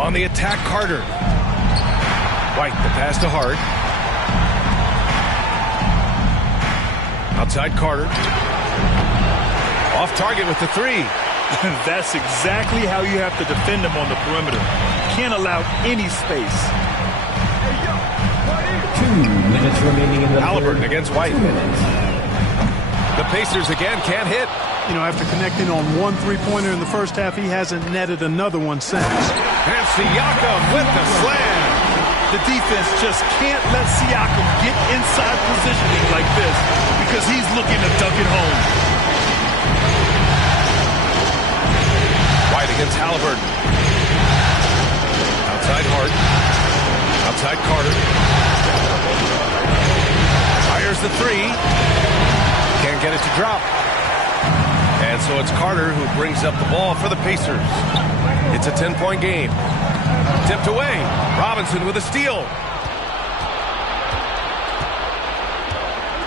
On the attack, Carter. White, the pass to Hart. Outside Carter. Off target with the 3. That's exactly how you have to defend them on the perimeter. Can't allow any space. 2 minutes remaining in the Halliburton against White. The Pacers again can't hit. You know, after connecting on one three-pointer in the first half, he hasn't netted another one since. And Siakam with the slam. The defense just can't let Siakam get inside positioning like this because he's looking to dunk it home. White against Halliburton. Outside Hart. Outside Carter. Fires the three. Can't get it to drop. And so it's Carter who brings up the ball for the Pacers. It's a 10-point game. Tipped away. Robinson with a steal.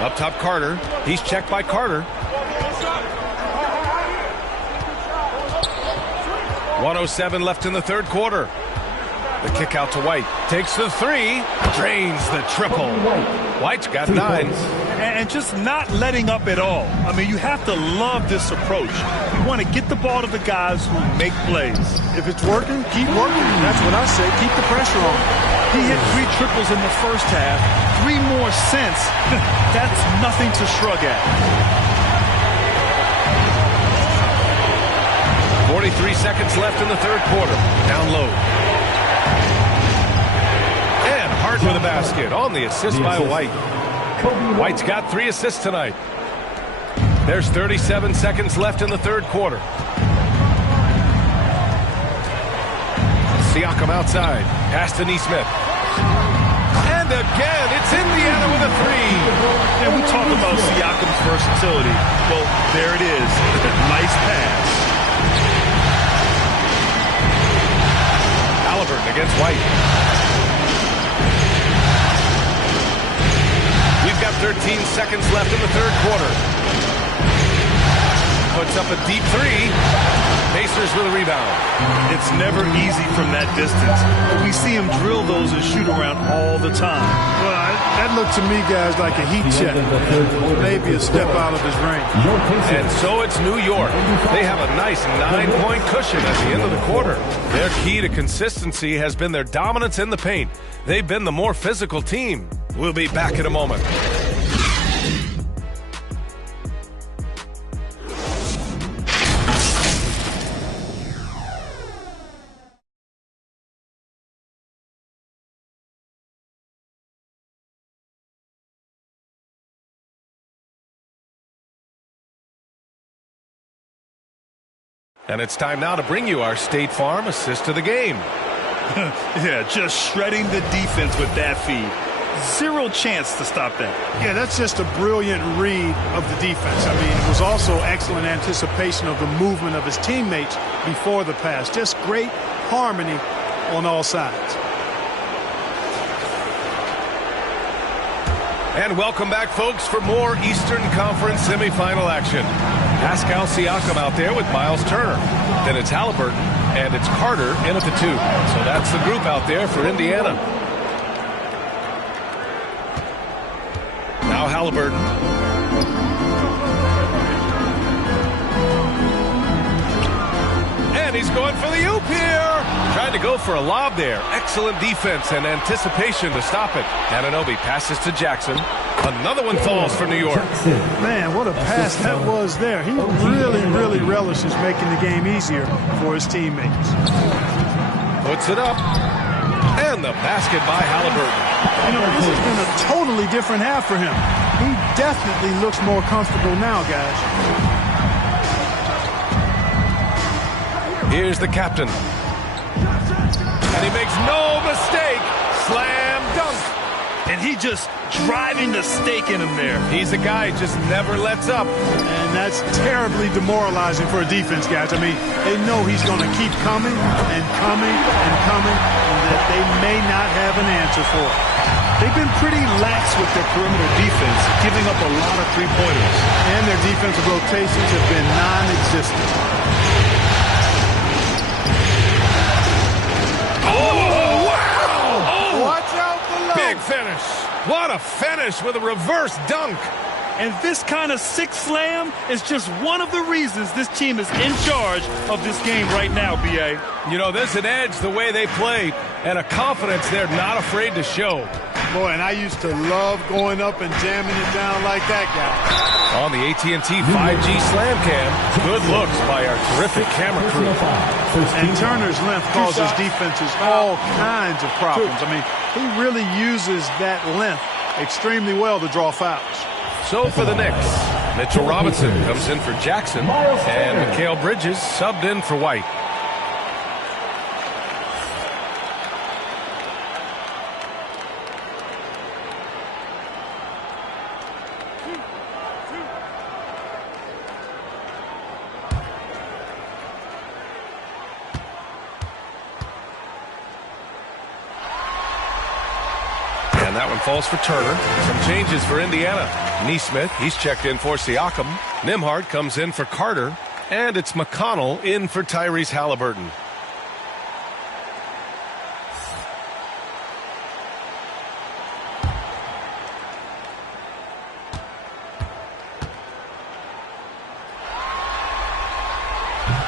Up top Carter. He's checked by Carter. 1:07 left in the third quarter. The kick out to White. Takes the three. Drains the triple. White's got 9. And just not letting up at all. I mean, you have to love this approach. You want to get the ball to the guys who make plays. If it's working, keep working. That's what I say. Keep the pressure on. He hit 3 triples in the first half. 3 more since. That's nothing to shrug at. 43 seconds left in the third quarter. Down low. And Hart with a basket on the assist by White. White's got 3 assists tonight. There's 37 seconds left in the third quarter. Siakam outside. Pass to Nesmith. And again, it's Indiana with a 3. And we talk about Siakam's versatility. Well, there it is. Nice pass. Halliburton against White. We've got 13 seconds left in the third quarter. Puts up a deep 3. Pacers with a rebound. It's never easy from that distance, but we see him drill those and shoot around all the time. Well, that looked to me, guys, like a heat check. Maybe a step out of his range. And so it's New York. They have a nice 9-point cushion at the end of the quarter. Their key to consistency has been their dominance in the paint. They've been the more physical team. We'll be back in a moment. And it's time now to bring you our State Farm assist of the game. Yeah, just shredding the defense with that feed. 0 chance to stop that. Yeah, that's just a brilliant read of the defense. I mean, it was also excellent anticipation of the movement of his teammates before the pass. Just great harmony on all sides. And welcome back, folks, for more Eastern Conference semifinal action. Pascal Siakam out there with Miles Turner. Then it's Halliburton, and it's Carter in at the 2. So that's the group out there for Indiana. Now Halliburton. And he's going for the oop here. Trying to go for a lob there. Excellent defense and anticipation to stop it. Anunoby passes to Jackson. Another one falls for New York. Man, what a pass that was there. He really relishes making the game easier for his teammates. Puts it up. And the basket by Halliburton. You know, this has been a totally different half for him. He definitely looks more comfortable now, guys. Here's the captain. And he makes no mistake. Slam dunk. And he just driving the stake in him there. He's a guy who just never lets up. And that's terribly demoralizing for a defense, guys. I mean, they know he's going to keep coming and coming and coming, and that they may not have an answer for it. They've been pretty lax with their perimeter defense, giving up a lot of three-pointers. And their defensive rotations have been non-existent. Oh, wow! Oh, watch out below. Big finish. What a finish with a reverse dunk. And this kind of sick slam is just one of the reasons this team is in charge of this game right now, B.A. You know, there's an edge the way they play and a confidence they're not afraid to show. Boy, and I used to love going up and jamming it down like that guy. On the AT&T 5G Slam Cam, good looks by our terrific camera crew. And Turner's length causes defenses all kinds of problems. I mean, he really uses that length extremely well to draw fouls. So for the Knicks, Mitchell Robinson comes in for Jackson, and Mikal Bridges subbed in for White. And that one falls for Turner. Some changes for Indiana. Neesmith, he's checked in for Siakam. Nembhard comes in for Carter. And it's McConnell in for Tyrese Halliburton.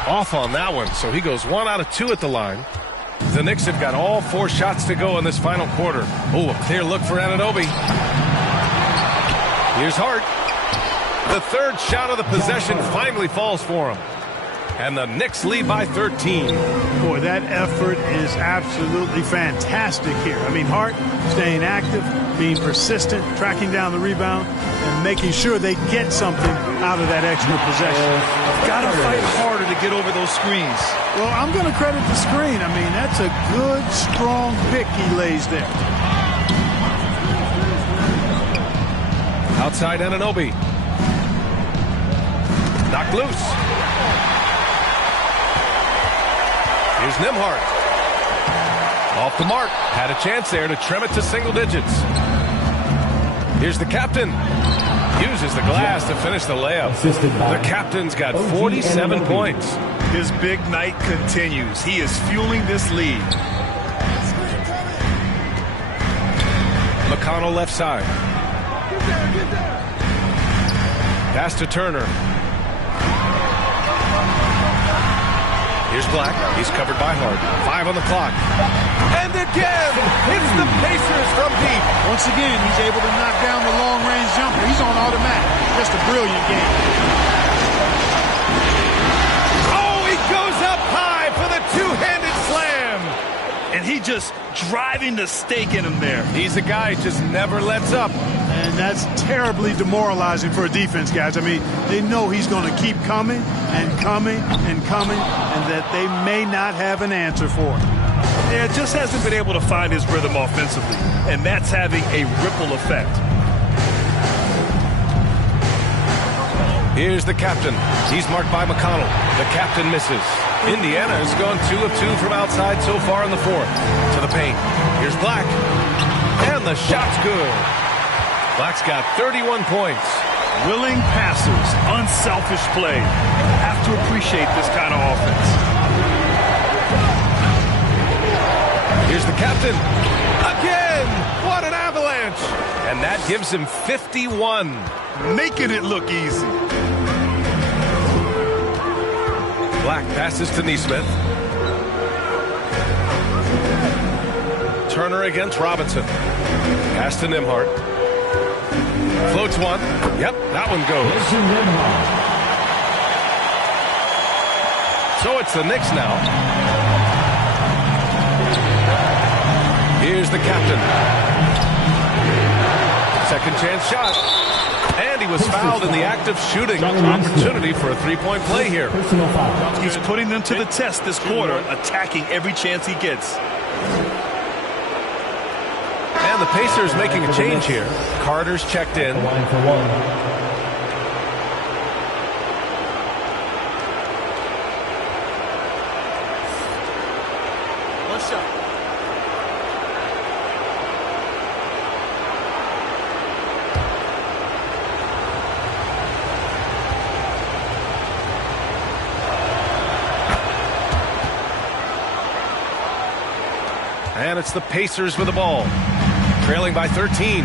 Off on that one, so he goes 1 out of 2 at the line. The Knicks have got all 4 shots to go in this final quarter. Oh, a clear look for Anunoby. Here's Hart. The third shot of the possession finally falls for him. And the Knicks lead by 13. Boy, that effort is absolutely fantastic here. I mean, Hart staying active, being persistent, tracking down the rebound, and making sure they get something out of that extra possession. Got to fight harder to get over those screens. Well, I'm going to credit the screen. I mean, that's a good, strong pick he lays there. Outside Anunoby. Knocked loose. Here's Nembhard. Off the mark. Had a chance there to trim it to single digits. Here's the captain. Uses the glass to finish the layup. The captain's got 47 points. His big night continues. He is fueling this lead. McConnell left side. Pass to Turner. Here's Black. He's covered by Hart. 5 on the clock. And again, it's the Pacers from deep. Once again, he's able to knock down the long-range jumper. He's on automatic. Just a brilliant game. Oh, he goes up high for the two-handed slam. And he just driving the stake in him there. He's a guy who just never lets up. And that's terribly demoralizing for a defense, guys. I mean, they know he's going to keep coming and coming and coming, and that they may not have an answer for it. Yeah, just hasn't been able to find his rhythm offensively, and that's having a ripple effect. Here's the captain. He's marked by McConnell. The captain misses. Indiana has gone 2 of 2 from outside so far in the fourth. To the paint. Here's Black. And the shot's good. Black's got 31 points. Willing passers, unselfish play. Have to appreciate this kind of offense. Here's the captain. Again! What an avalanche! And that gives him 51. Making it look easy. Black passes to Neesmith. Turner against Robinson. Pass to Nembhard. Floats one. Yep, that one goes. So it's the Knicks now. Here's the captain. Second chance shot. And he was fouled in the act of shooting. Opportunity for a three-point play here. He's putting them to the test this quarter, attacking every chance he gets. And the Pacers making a change here. Carter's checked in. What's up? And it's the Pacers with the ball. Trailing by 13.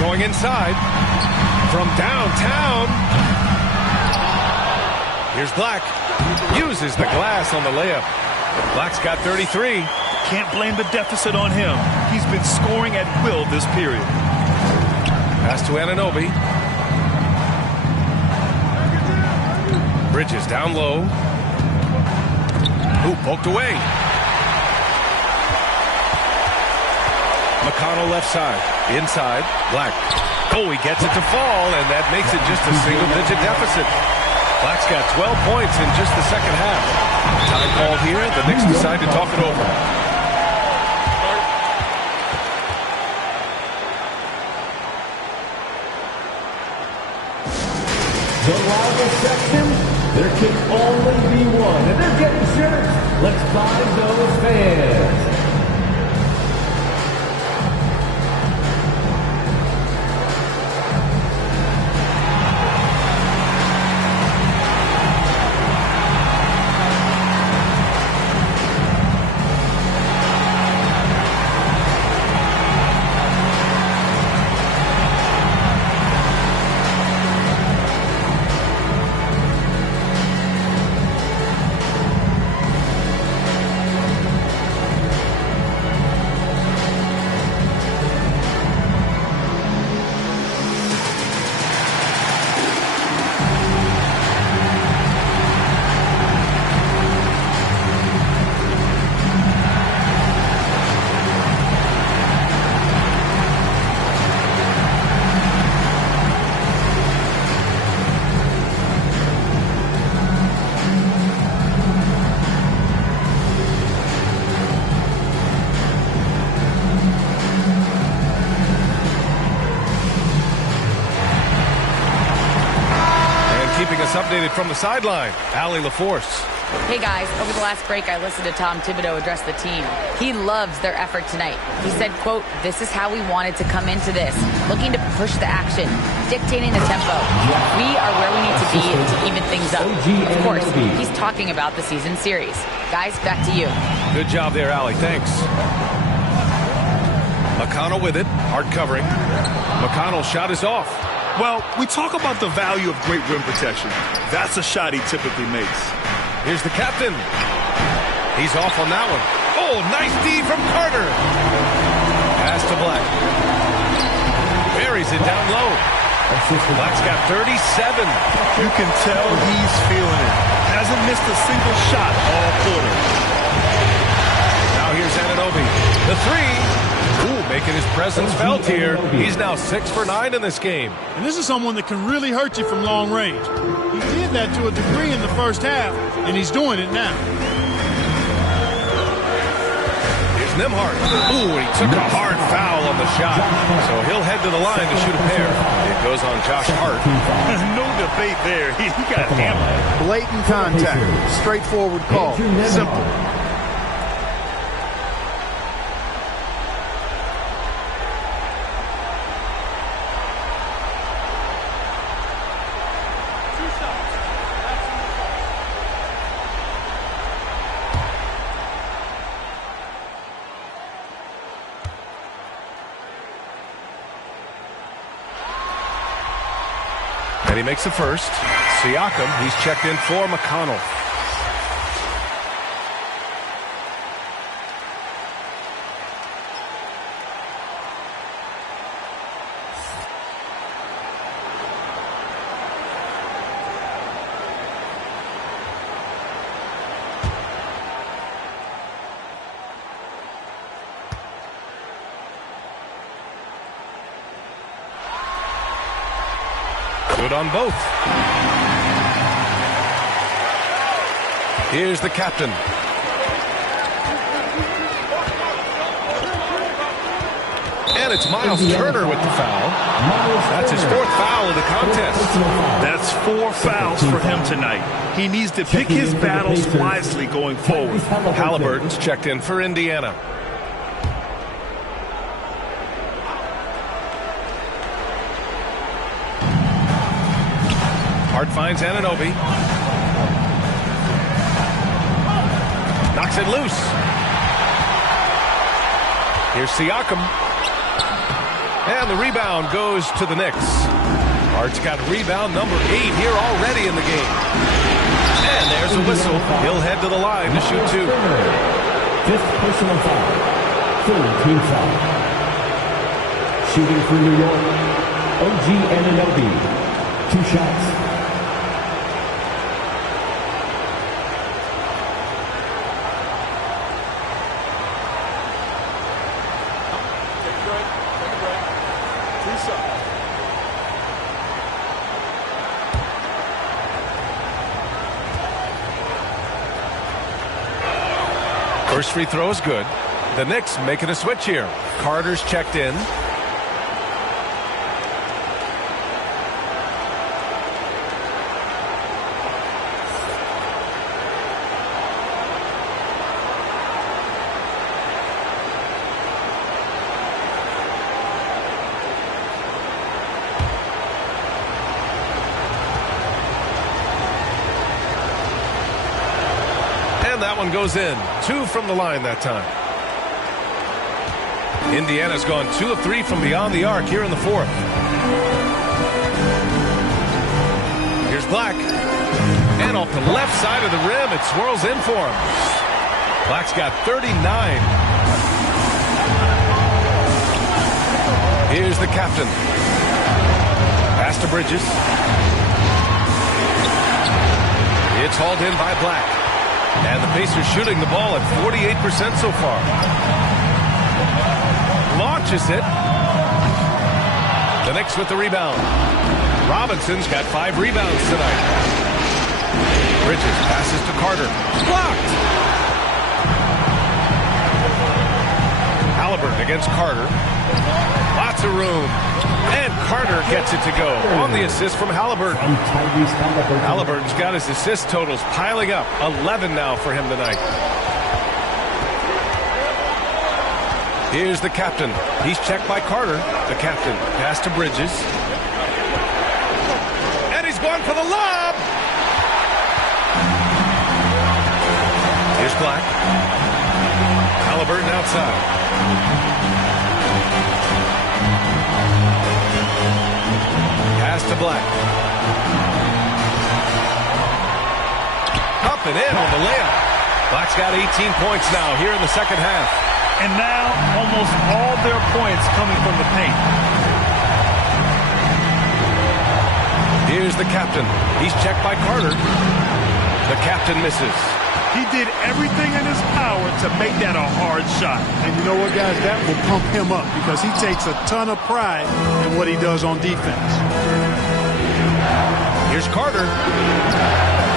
Going inside. From downtown. Here's Black. Uses the glass on the layup. Black's got 33. can't blame the deficit on him. He's been scoring at will this period. Pass to Anunoby. Bridges down low. Ooh, poked away. McConnell left side. Inside. Black. Oh, he gets it to fall, and that makes it just a single-digit deficit. Black's got 12 points in just the second half. Time called here. The Knicks decide to talk it over. The loudest section, there can only be one. And they're getting shirts. Let's find those fans. Updated from the sideline, Allie LaForce. Hey guys, over the last break I listened to Tom Thibodeau address the team. He loves their effort tonight. He said, quote, "This is how we wanted to come into this, looking to push the action, dictating the tempo. We are where we need to be to even things up." Of course, he's talking about the season series. Guys, back to you. Good job there, Allie. Thanks. McConnell with it, hard covering. McConnell's shot is off. Well, we talk about the value of great rim protection. That's a shot he typically makes. Here's the captain. He's off on that one. Oh, nice D from Carter. Pass to Black. Buries it down low. Black's got 37. You can tell he's feeling it. Hasn't missed a single shot all quarter. Now here's Anunoby. The three. Ooh, making his presence felt here. He's now 6 for 9 in this game. And this is someone that can really hurt you from long range. He did that to a degree in the first half, and he's doing it now. Here's Nembhard. Ooh, he took a hard foul on the shot. So he'll head to the line to shoot a pair. It goes on Josh Hart. No debate there. He got hammered. Blatant contact. Straightforward call. Simple. And he makes the first. Siakam, he's checked in for McConnell. Good on both. Here's the captain. And it's Miles Turner with the foul. That's his 4th foul of the contest. That's 4 fouls for him tonight. He needs to pick his battles wisely going forward. Halliburton's checked in for Indiana. Hart finds Anunoby. Knocks it loose. Here's Siakam. And the rebound goes to the Knicks. Hart's got rebound number 8 here already in the game. And there's a whistle. He'll head to the line to shoot 2. Fifth personal foul. Third team foul. Shooting for New York, OG Anunoby. 2 shots. First free throw is good. The Knicks making a switch here. Carter's checked in. That one goes in. 2 from the line that time. Indiana's gone 2 of 3 from beyond the arc here in the fourth. Here's Black. And off the left side of the rim, it swirls in for him. Black's got 39. Here's the captain. Pass to Bridges. It's hauled in by Black. And the Pacers shooting the ball at 48% so far. Launches it. The Knicks with the rebound. Robinson's got 5 rebounds tonight. Bridges passes to Carter. Blocked. Halliburton against Carter. Lots of room. And Carter gets it to go on the assist from Halliburton. Halliburton's got his assist totals piling up. 11 now for him tonight. Here's the captain. He's checked by Carter. The captain pass to Bridges. And he's going for the lob. Here's Black. Halliburton outside. Pass to Black. Up and in on the layup. Black's got 18 points now here in the second half. And now almost all their points coming from the paint. Here's the captain. He's checked by Carter. The captain misses. He did everything in his power to make that a hard shot. And you know what, guys? That will pump him up because he takes a ton of pride in what he does on defense. Here's Carter.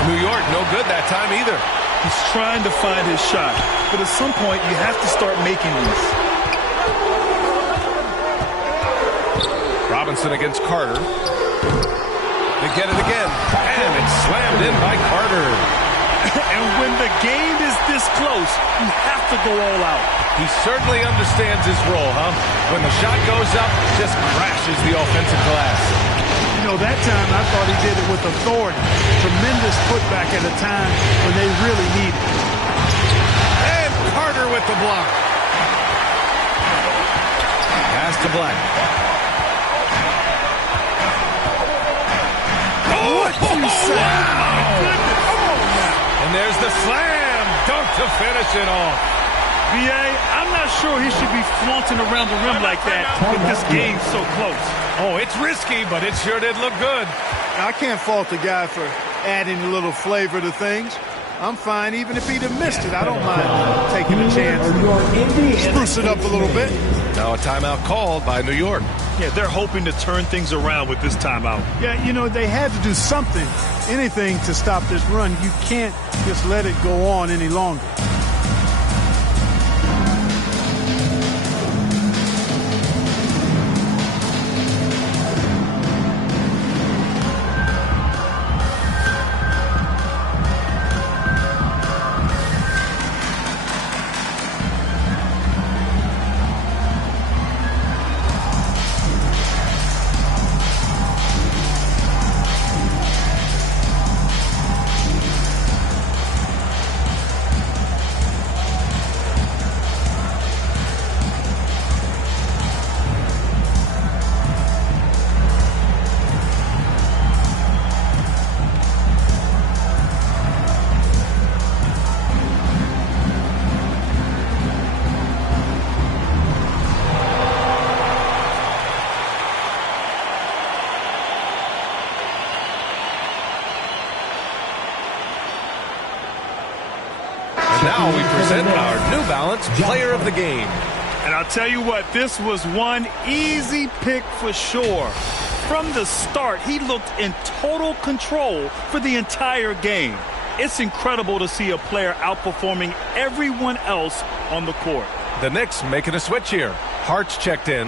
New York, no good that time either. He's trying to find his shot. But at some point, you have to start making these. Robinson against Carter. They get it again. And it's slammed in by Carter. And when the game is this close, you have to go all out. He certainly understands his role, huh? When the shot goes up, just crashes the offensive glass. You know, that time I thought he did it with authority. Tremendous putback at a time when they really need it. And Carter with the block. Pass to Black. What you say? Wow! And there's the slam dunk to finish it off. B.A., I'm not sure he should be flaunting around the rim like that with this game so close. Oh, it's risky, but it sure did look good. I can't fault the guy for adding a little flavor to things. I'm fine even if he'd have missed it. I don't mind taking a chance. Spruce it up a little bit. Now a timeout called by New York. Yeah, they're hoping to turn things around with this timeout. Yeah, you know, they had to do something, anything to stop this run. You can't just let it go on any longer. New Balance Player of the Game. And I'll tell you what, this was one easy pick for sure. From the start, he looked in total control for the entire game. It's incredible to see a player outperforming everyone else on the court. The Knicks making a switch here. Hart's checked in.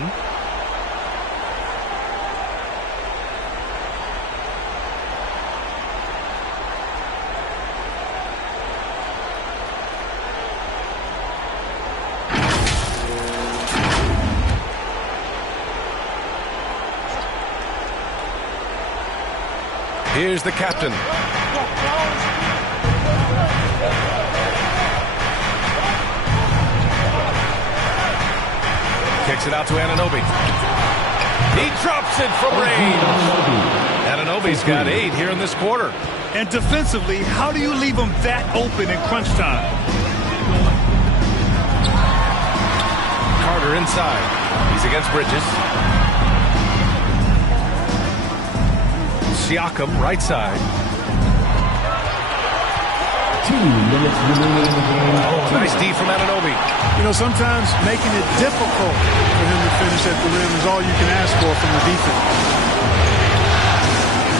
Here's the captain. Kicks it out to Anunoby. He drops it from range. Anunoby's got 8 here in this quarter. And defensively, how do you leave him that open in crunch time? Carter inside. He's against Bridges. Siakam, right side. 2 minutes remaining in the game. Oh, nice D from Anunoby. You know, sometimes making it difficult for him to finish at the rim is all you can ask for from the defense.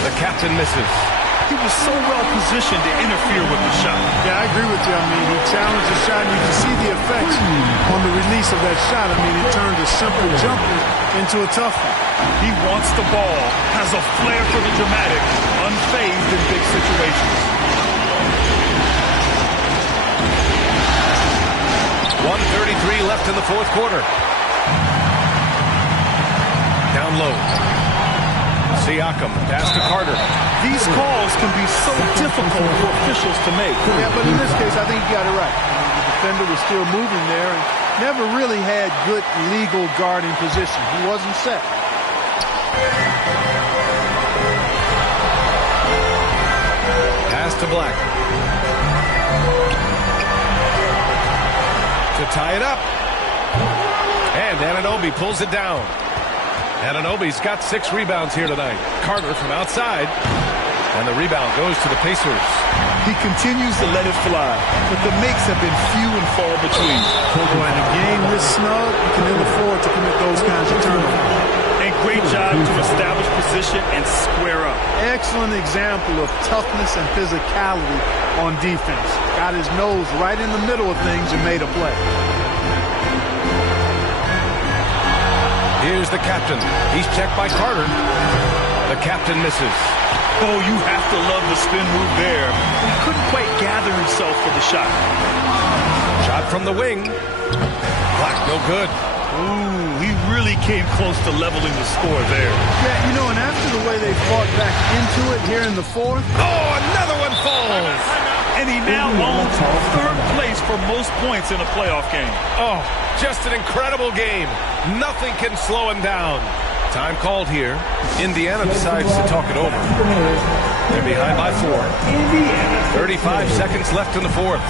The captain misses. He was so well positioned to interfere with the shot. Yeah, I agree with you. I mean, he challenged the shot, and you can see the effects on the release of that shot. I mean, it turned a simple jumper into a tough one. He wants the ball, has a flair for the dramatic, unfazed in big situations. 1:33 left in the fourth quarter. Down low. Siakam, pass to Carter. These calls can be so difficult for officials to make. Yeah, but in this case, I think you got it right. The defender was still moving there and never really had good legal guarding position. He wasn't set. Pass to Black. To tie it up. And Anunoby pulls it down. Anunoby's got 6 rebounds here tonight. Carter from outside. And the rebound goes to the Pacers. He continues to let it fly, but the makes have been few and far between. In a game this snug, you can ill afford to commit those kinds of turnovers. And great job to establish position and square up. Excellent example of toughness and physicality on defense. Got his nose right in the middle of things and made a play. Here's the captain. He's checked by Carter. The captain misses. Oh, you have to love the spin move there. He couldn't quite gather himself for the shot. Shot from the wing. Black, no good. Ooh, he really came close to leveling the score there. Yeah, you know, and after the way they fought back into it here in the fourth. Oh, another one falls. And he now owns 3rd place for most points in a playoff game. Oh, just an incredible game. Nothing can slow him down. Time called here. Indiana decides to talk it over. They're behind by 4. 35 seconds left in the fourth.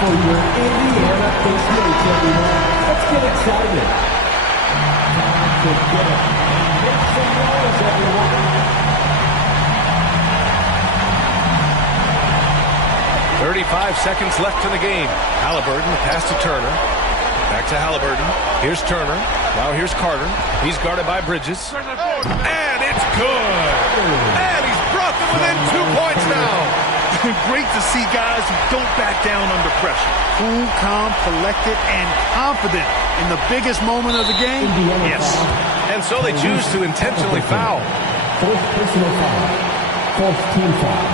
For your Indiana Pacers, everyone. Let's get excited. Time to get up and make some noise, everyone. 35 seconds left in the game. Halliburton, pass to Turner. Back to Halliburton. Here's Turner. Now here's Carter. He's guarded by Bridges. And it's good. And he's brought within 2 points now. Great to see guys who don't back down under pressure. Cool, calm, collected, and confident in the biggest moment of the game. Yes. And so they choose to intentionally foul. Fourth personal foul. Fourth team foul.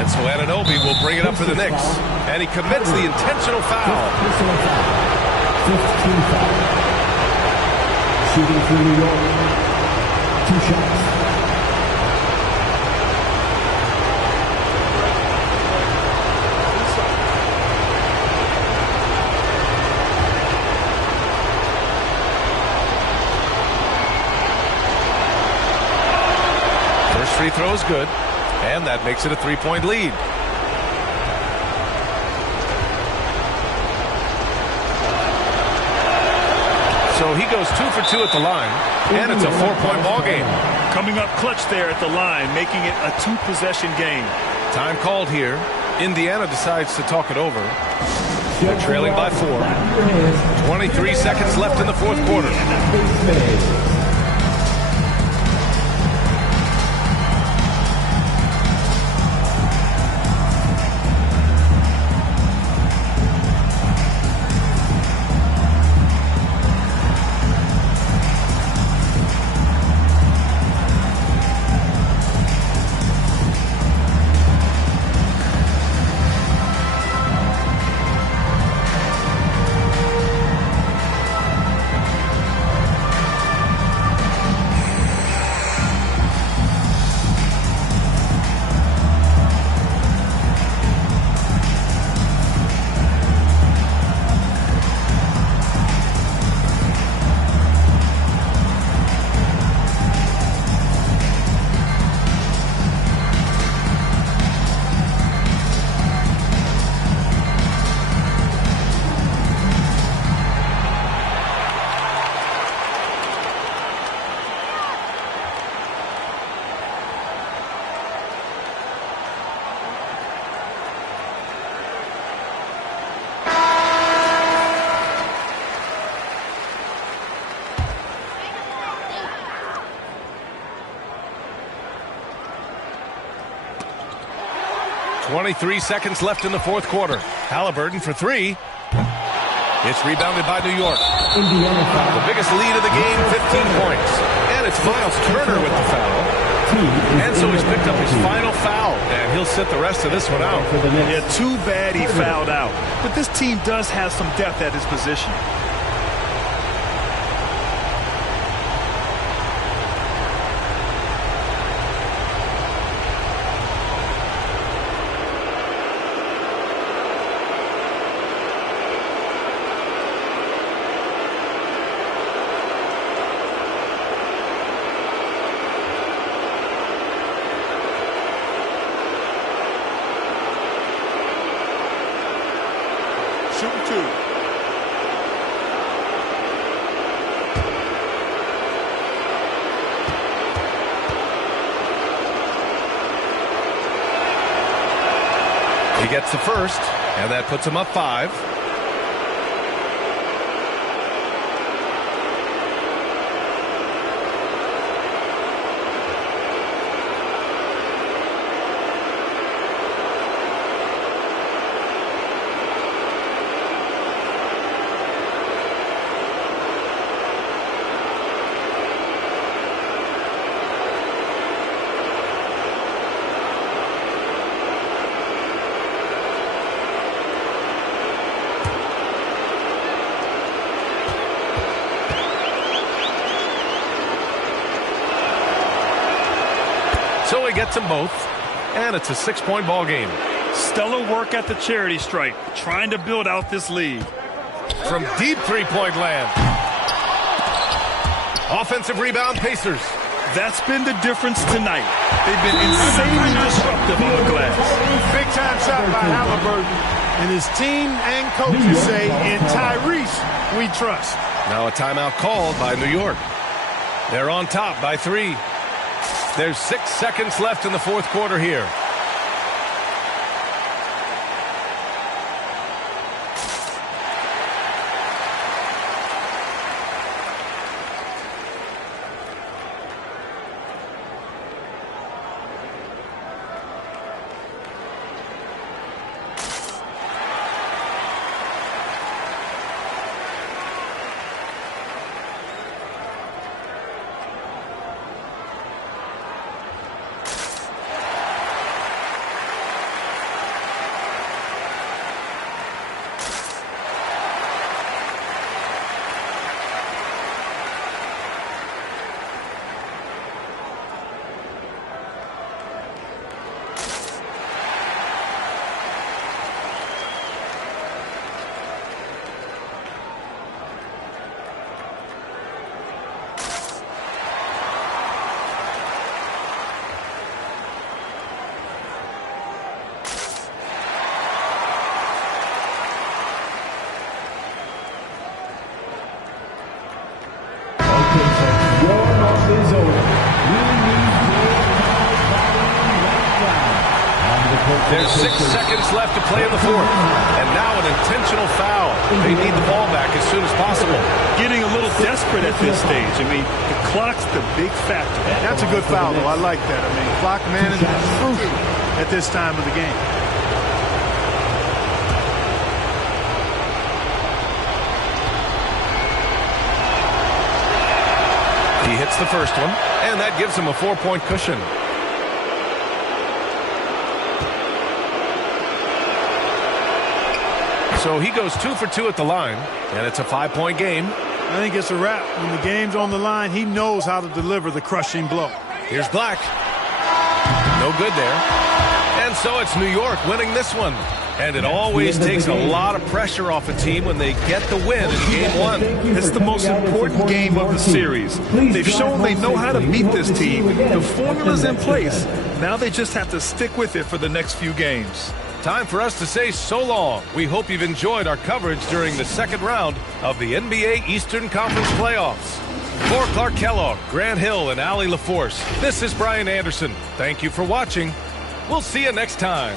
And so Anunoby will bring it up for the Knicks. And he commits the intentional foul. Personal foul. Fifth team foul. Shooting for New York. 2 shots. First free throw is good. And that makes it a 3-point lead. So he goes 2 for 2 at the line, and it's a 4-point ball game. Coming up clutch there at the line, making it a 2-possession game. Time called here. Indiana decides to talk it over. They're trailing by 4. 23 seconds left in the fourth quarter. .23 seconds left in the fourth quarter. Haliburton for 3. It's rebounded by New York. The biggest lead of the game, 15 points. And it's Miles Turner with the foul. And so he's picked up his final foul, and he'll sit the rest of this one out. Yeah, too bad he fouled out. But this team does have some depth at his position. Shooting 2. He gets the first, and that puts him up 5. So he gets them both, and it's a 6-point ball game. Stellar work at the charity stripe, trying to build out this lead. From deep three-point land. Offensive rebound, Pacers. That's been the difference tonight. They've been insanely disruptive on the glass. Big-time shot by Haliburton. And his team and coaches say, in Tyrese, we trust. Now a timeout called by New York. They're on top by 3. There's 6 seconds left in the fourth quarter here. There's 6 seconds left to play in the fourth. And now an intentional foul. They need the ball back as soon as possible. Getting a little desperate at this stage. I mean, the clock's the big factor. That's a good foul, though. I like that. I mean, clock management is crucial at this time of the game. He hits the first one, and that gives him a 4-point cushion. So he goes 2 for 2 at the line, and it's a 5-point game. I think it's a wrap. When the game's on the line, he knows how to deliver the crushing blow. Here's Black. No good there. And so it's New York winning this one. And it always takes a lot of pressure off a team when they get the win in Game 1. It's the most important game of the series. They've shown they know how to beat this team. The formula's in place. Now they just have to stick with it for the next few games. Time for us to say so long. We hope you've enjoyed our coverage during the second round of the NBA Eastern Conference Playoffs. For Clark Kellogg, Grant Hill, and Allie LaForce, this is Brian Anderson. Thank you for watching. We'll see you next time.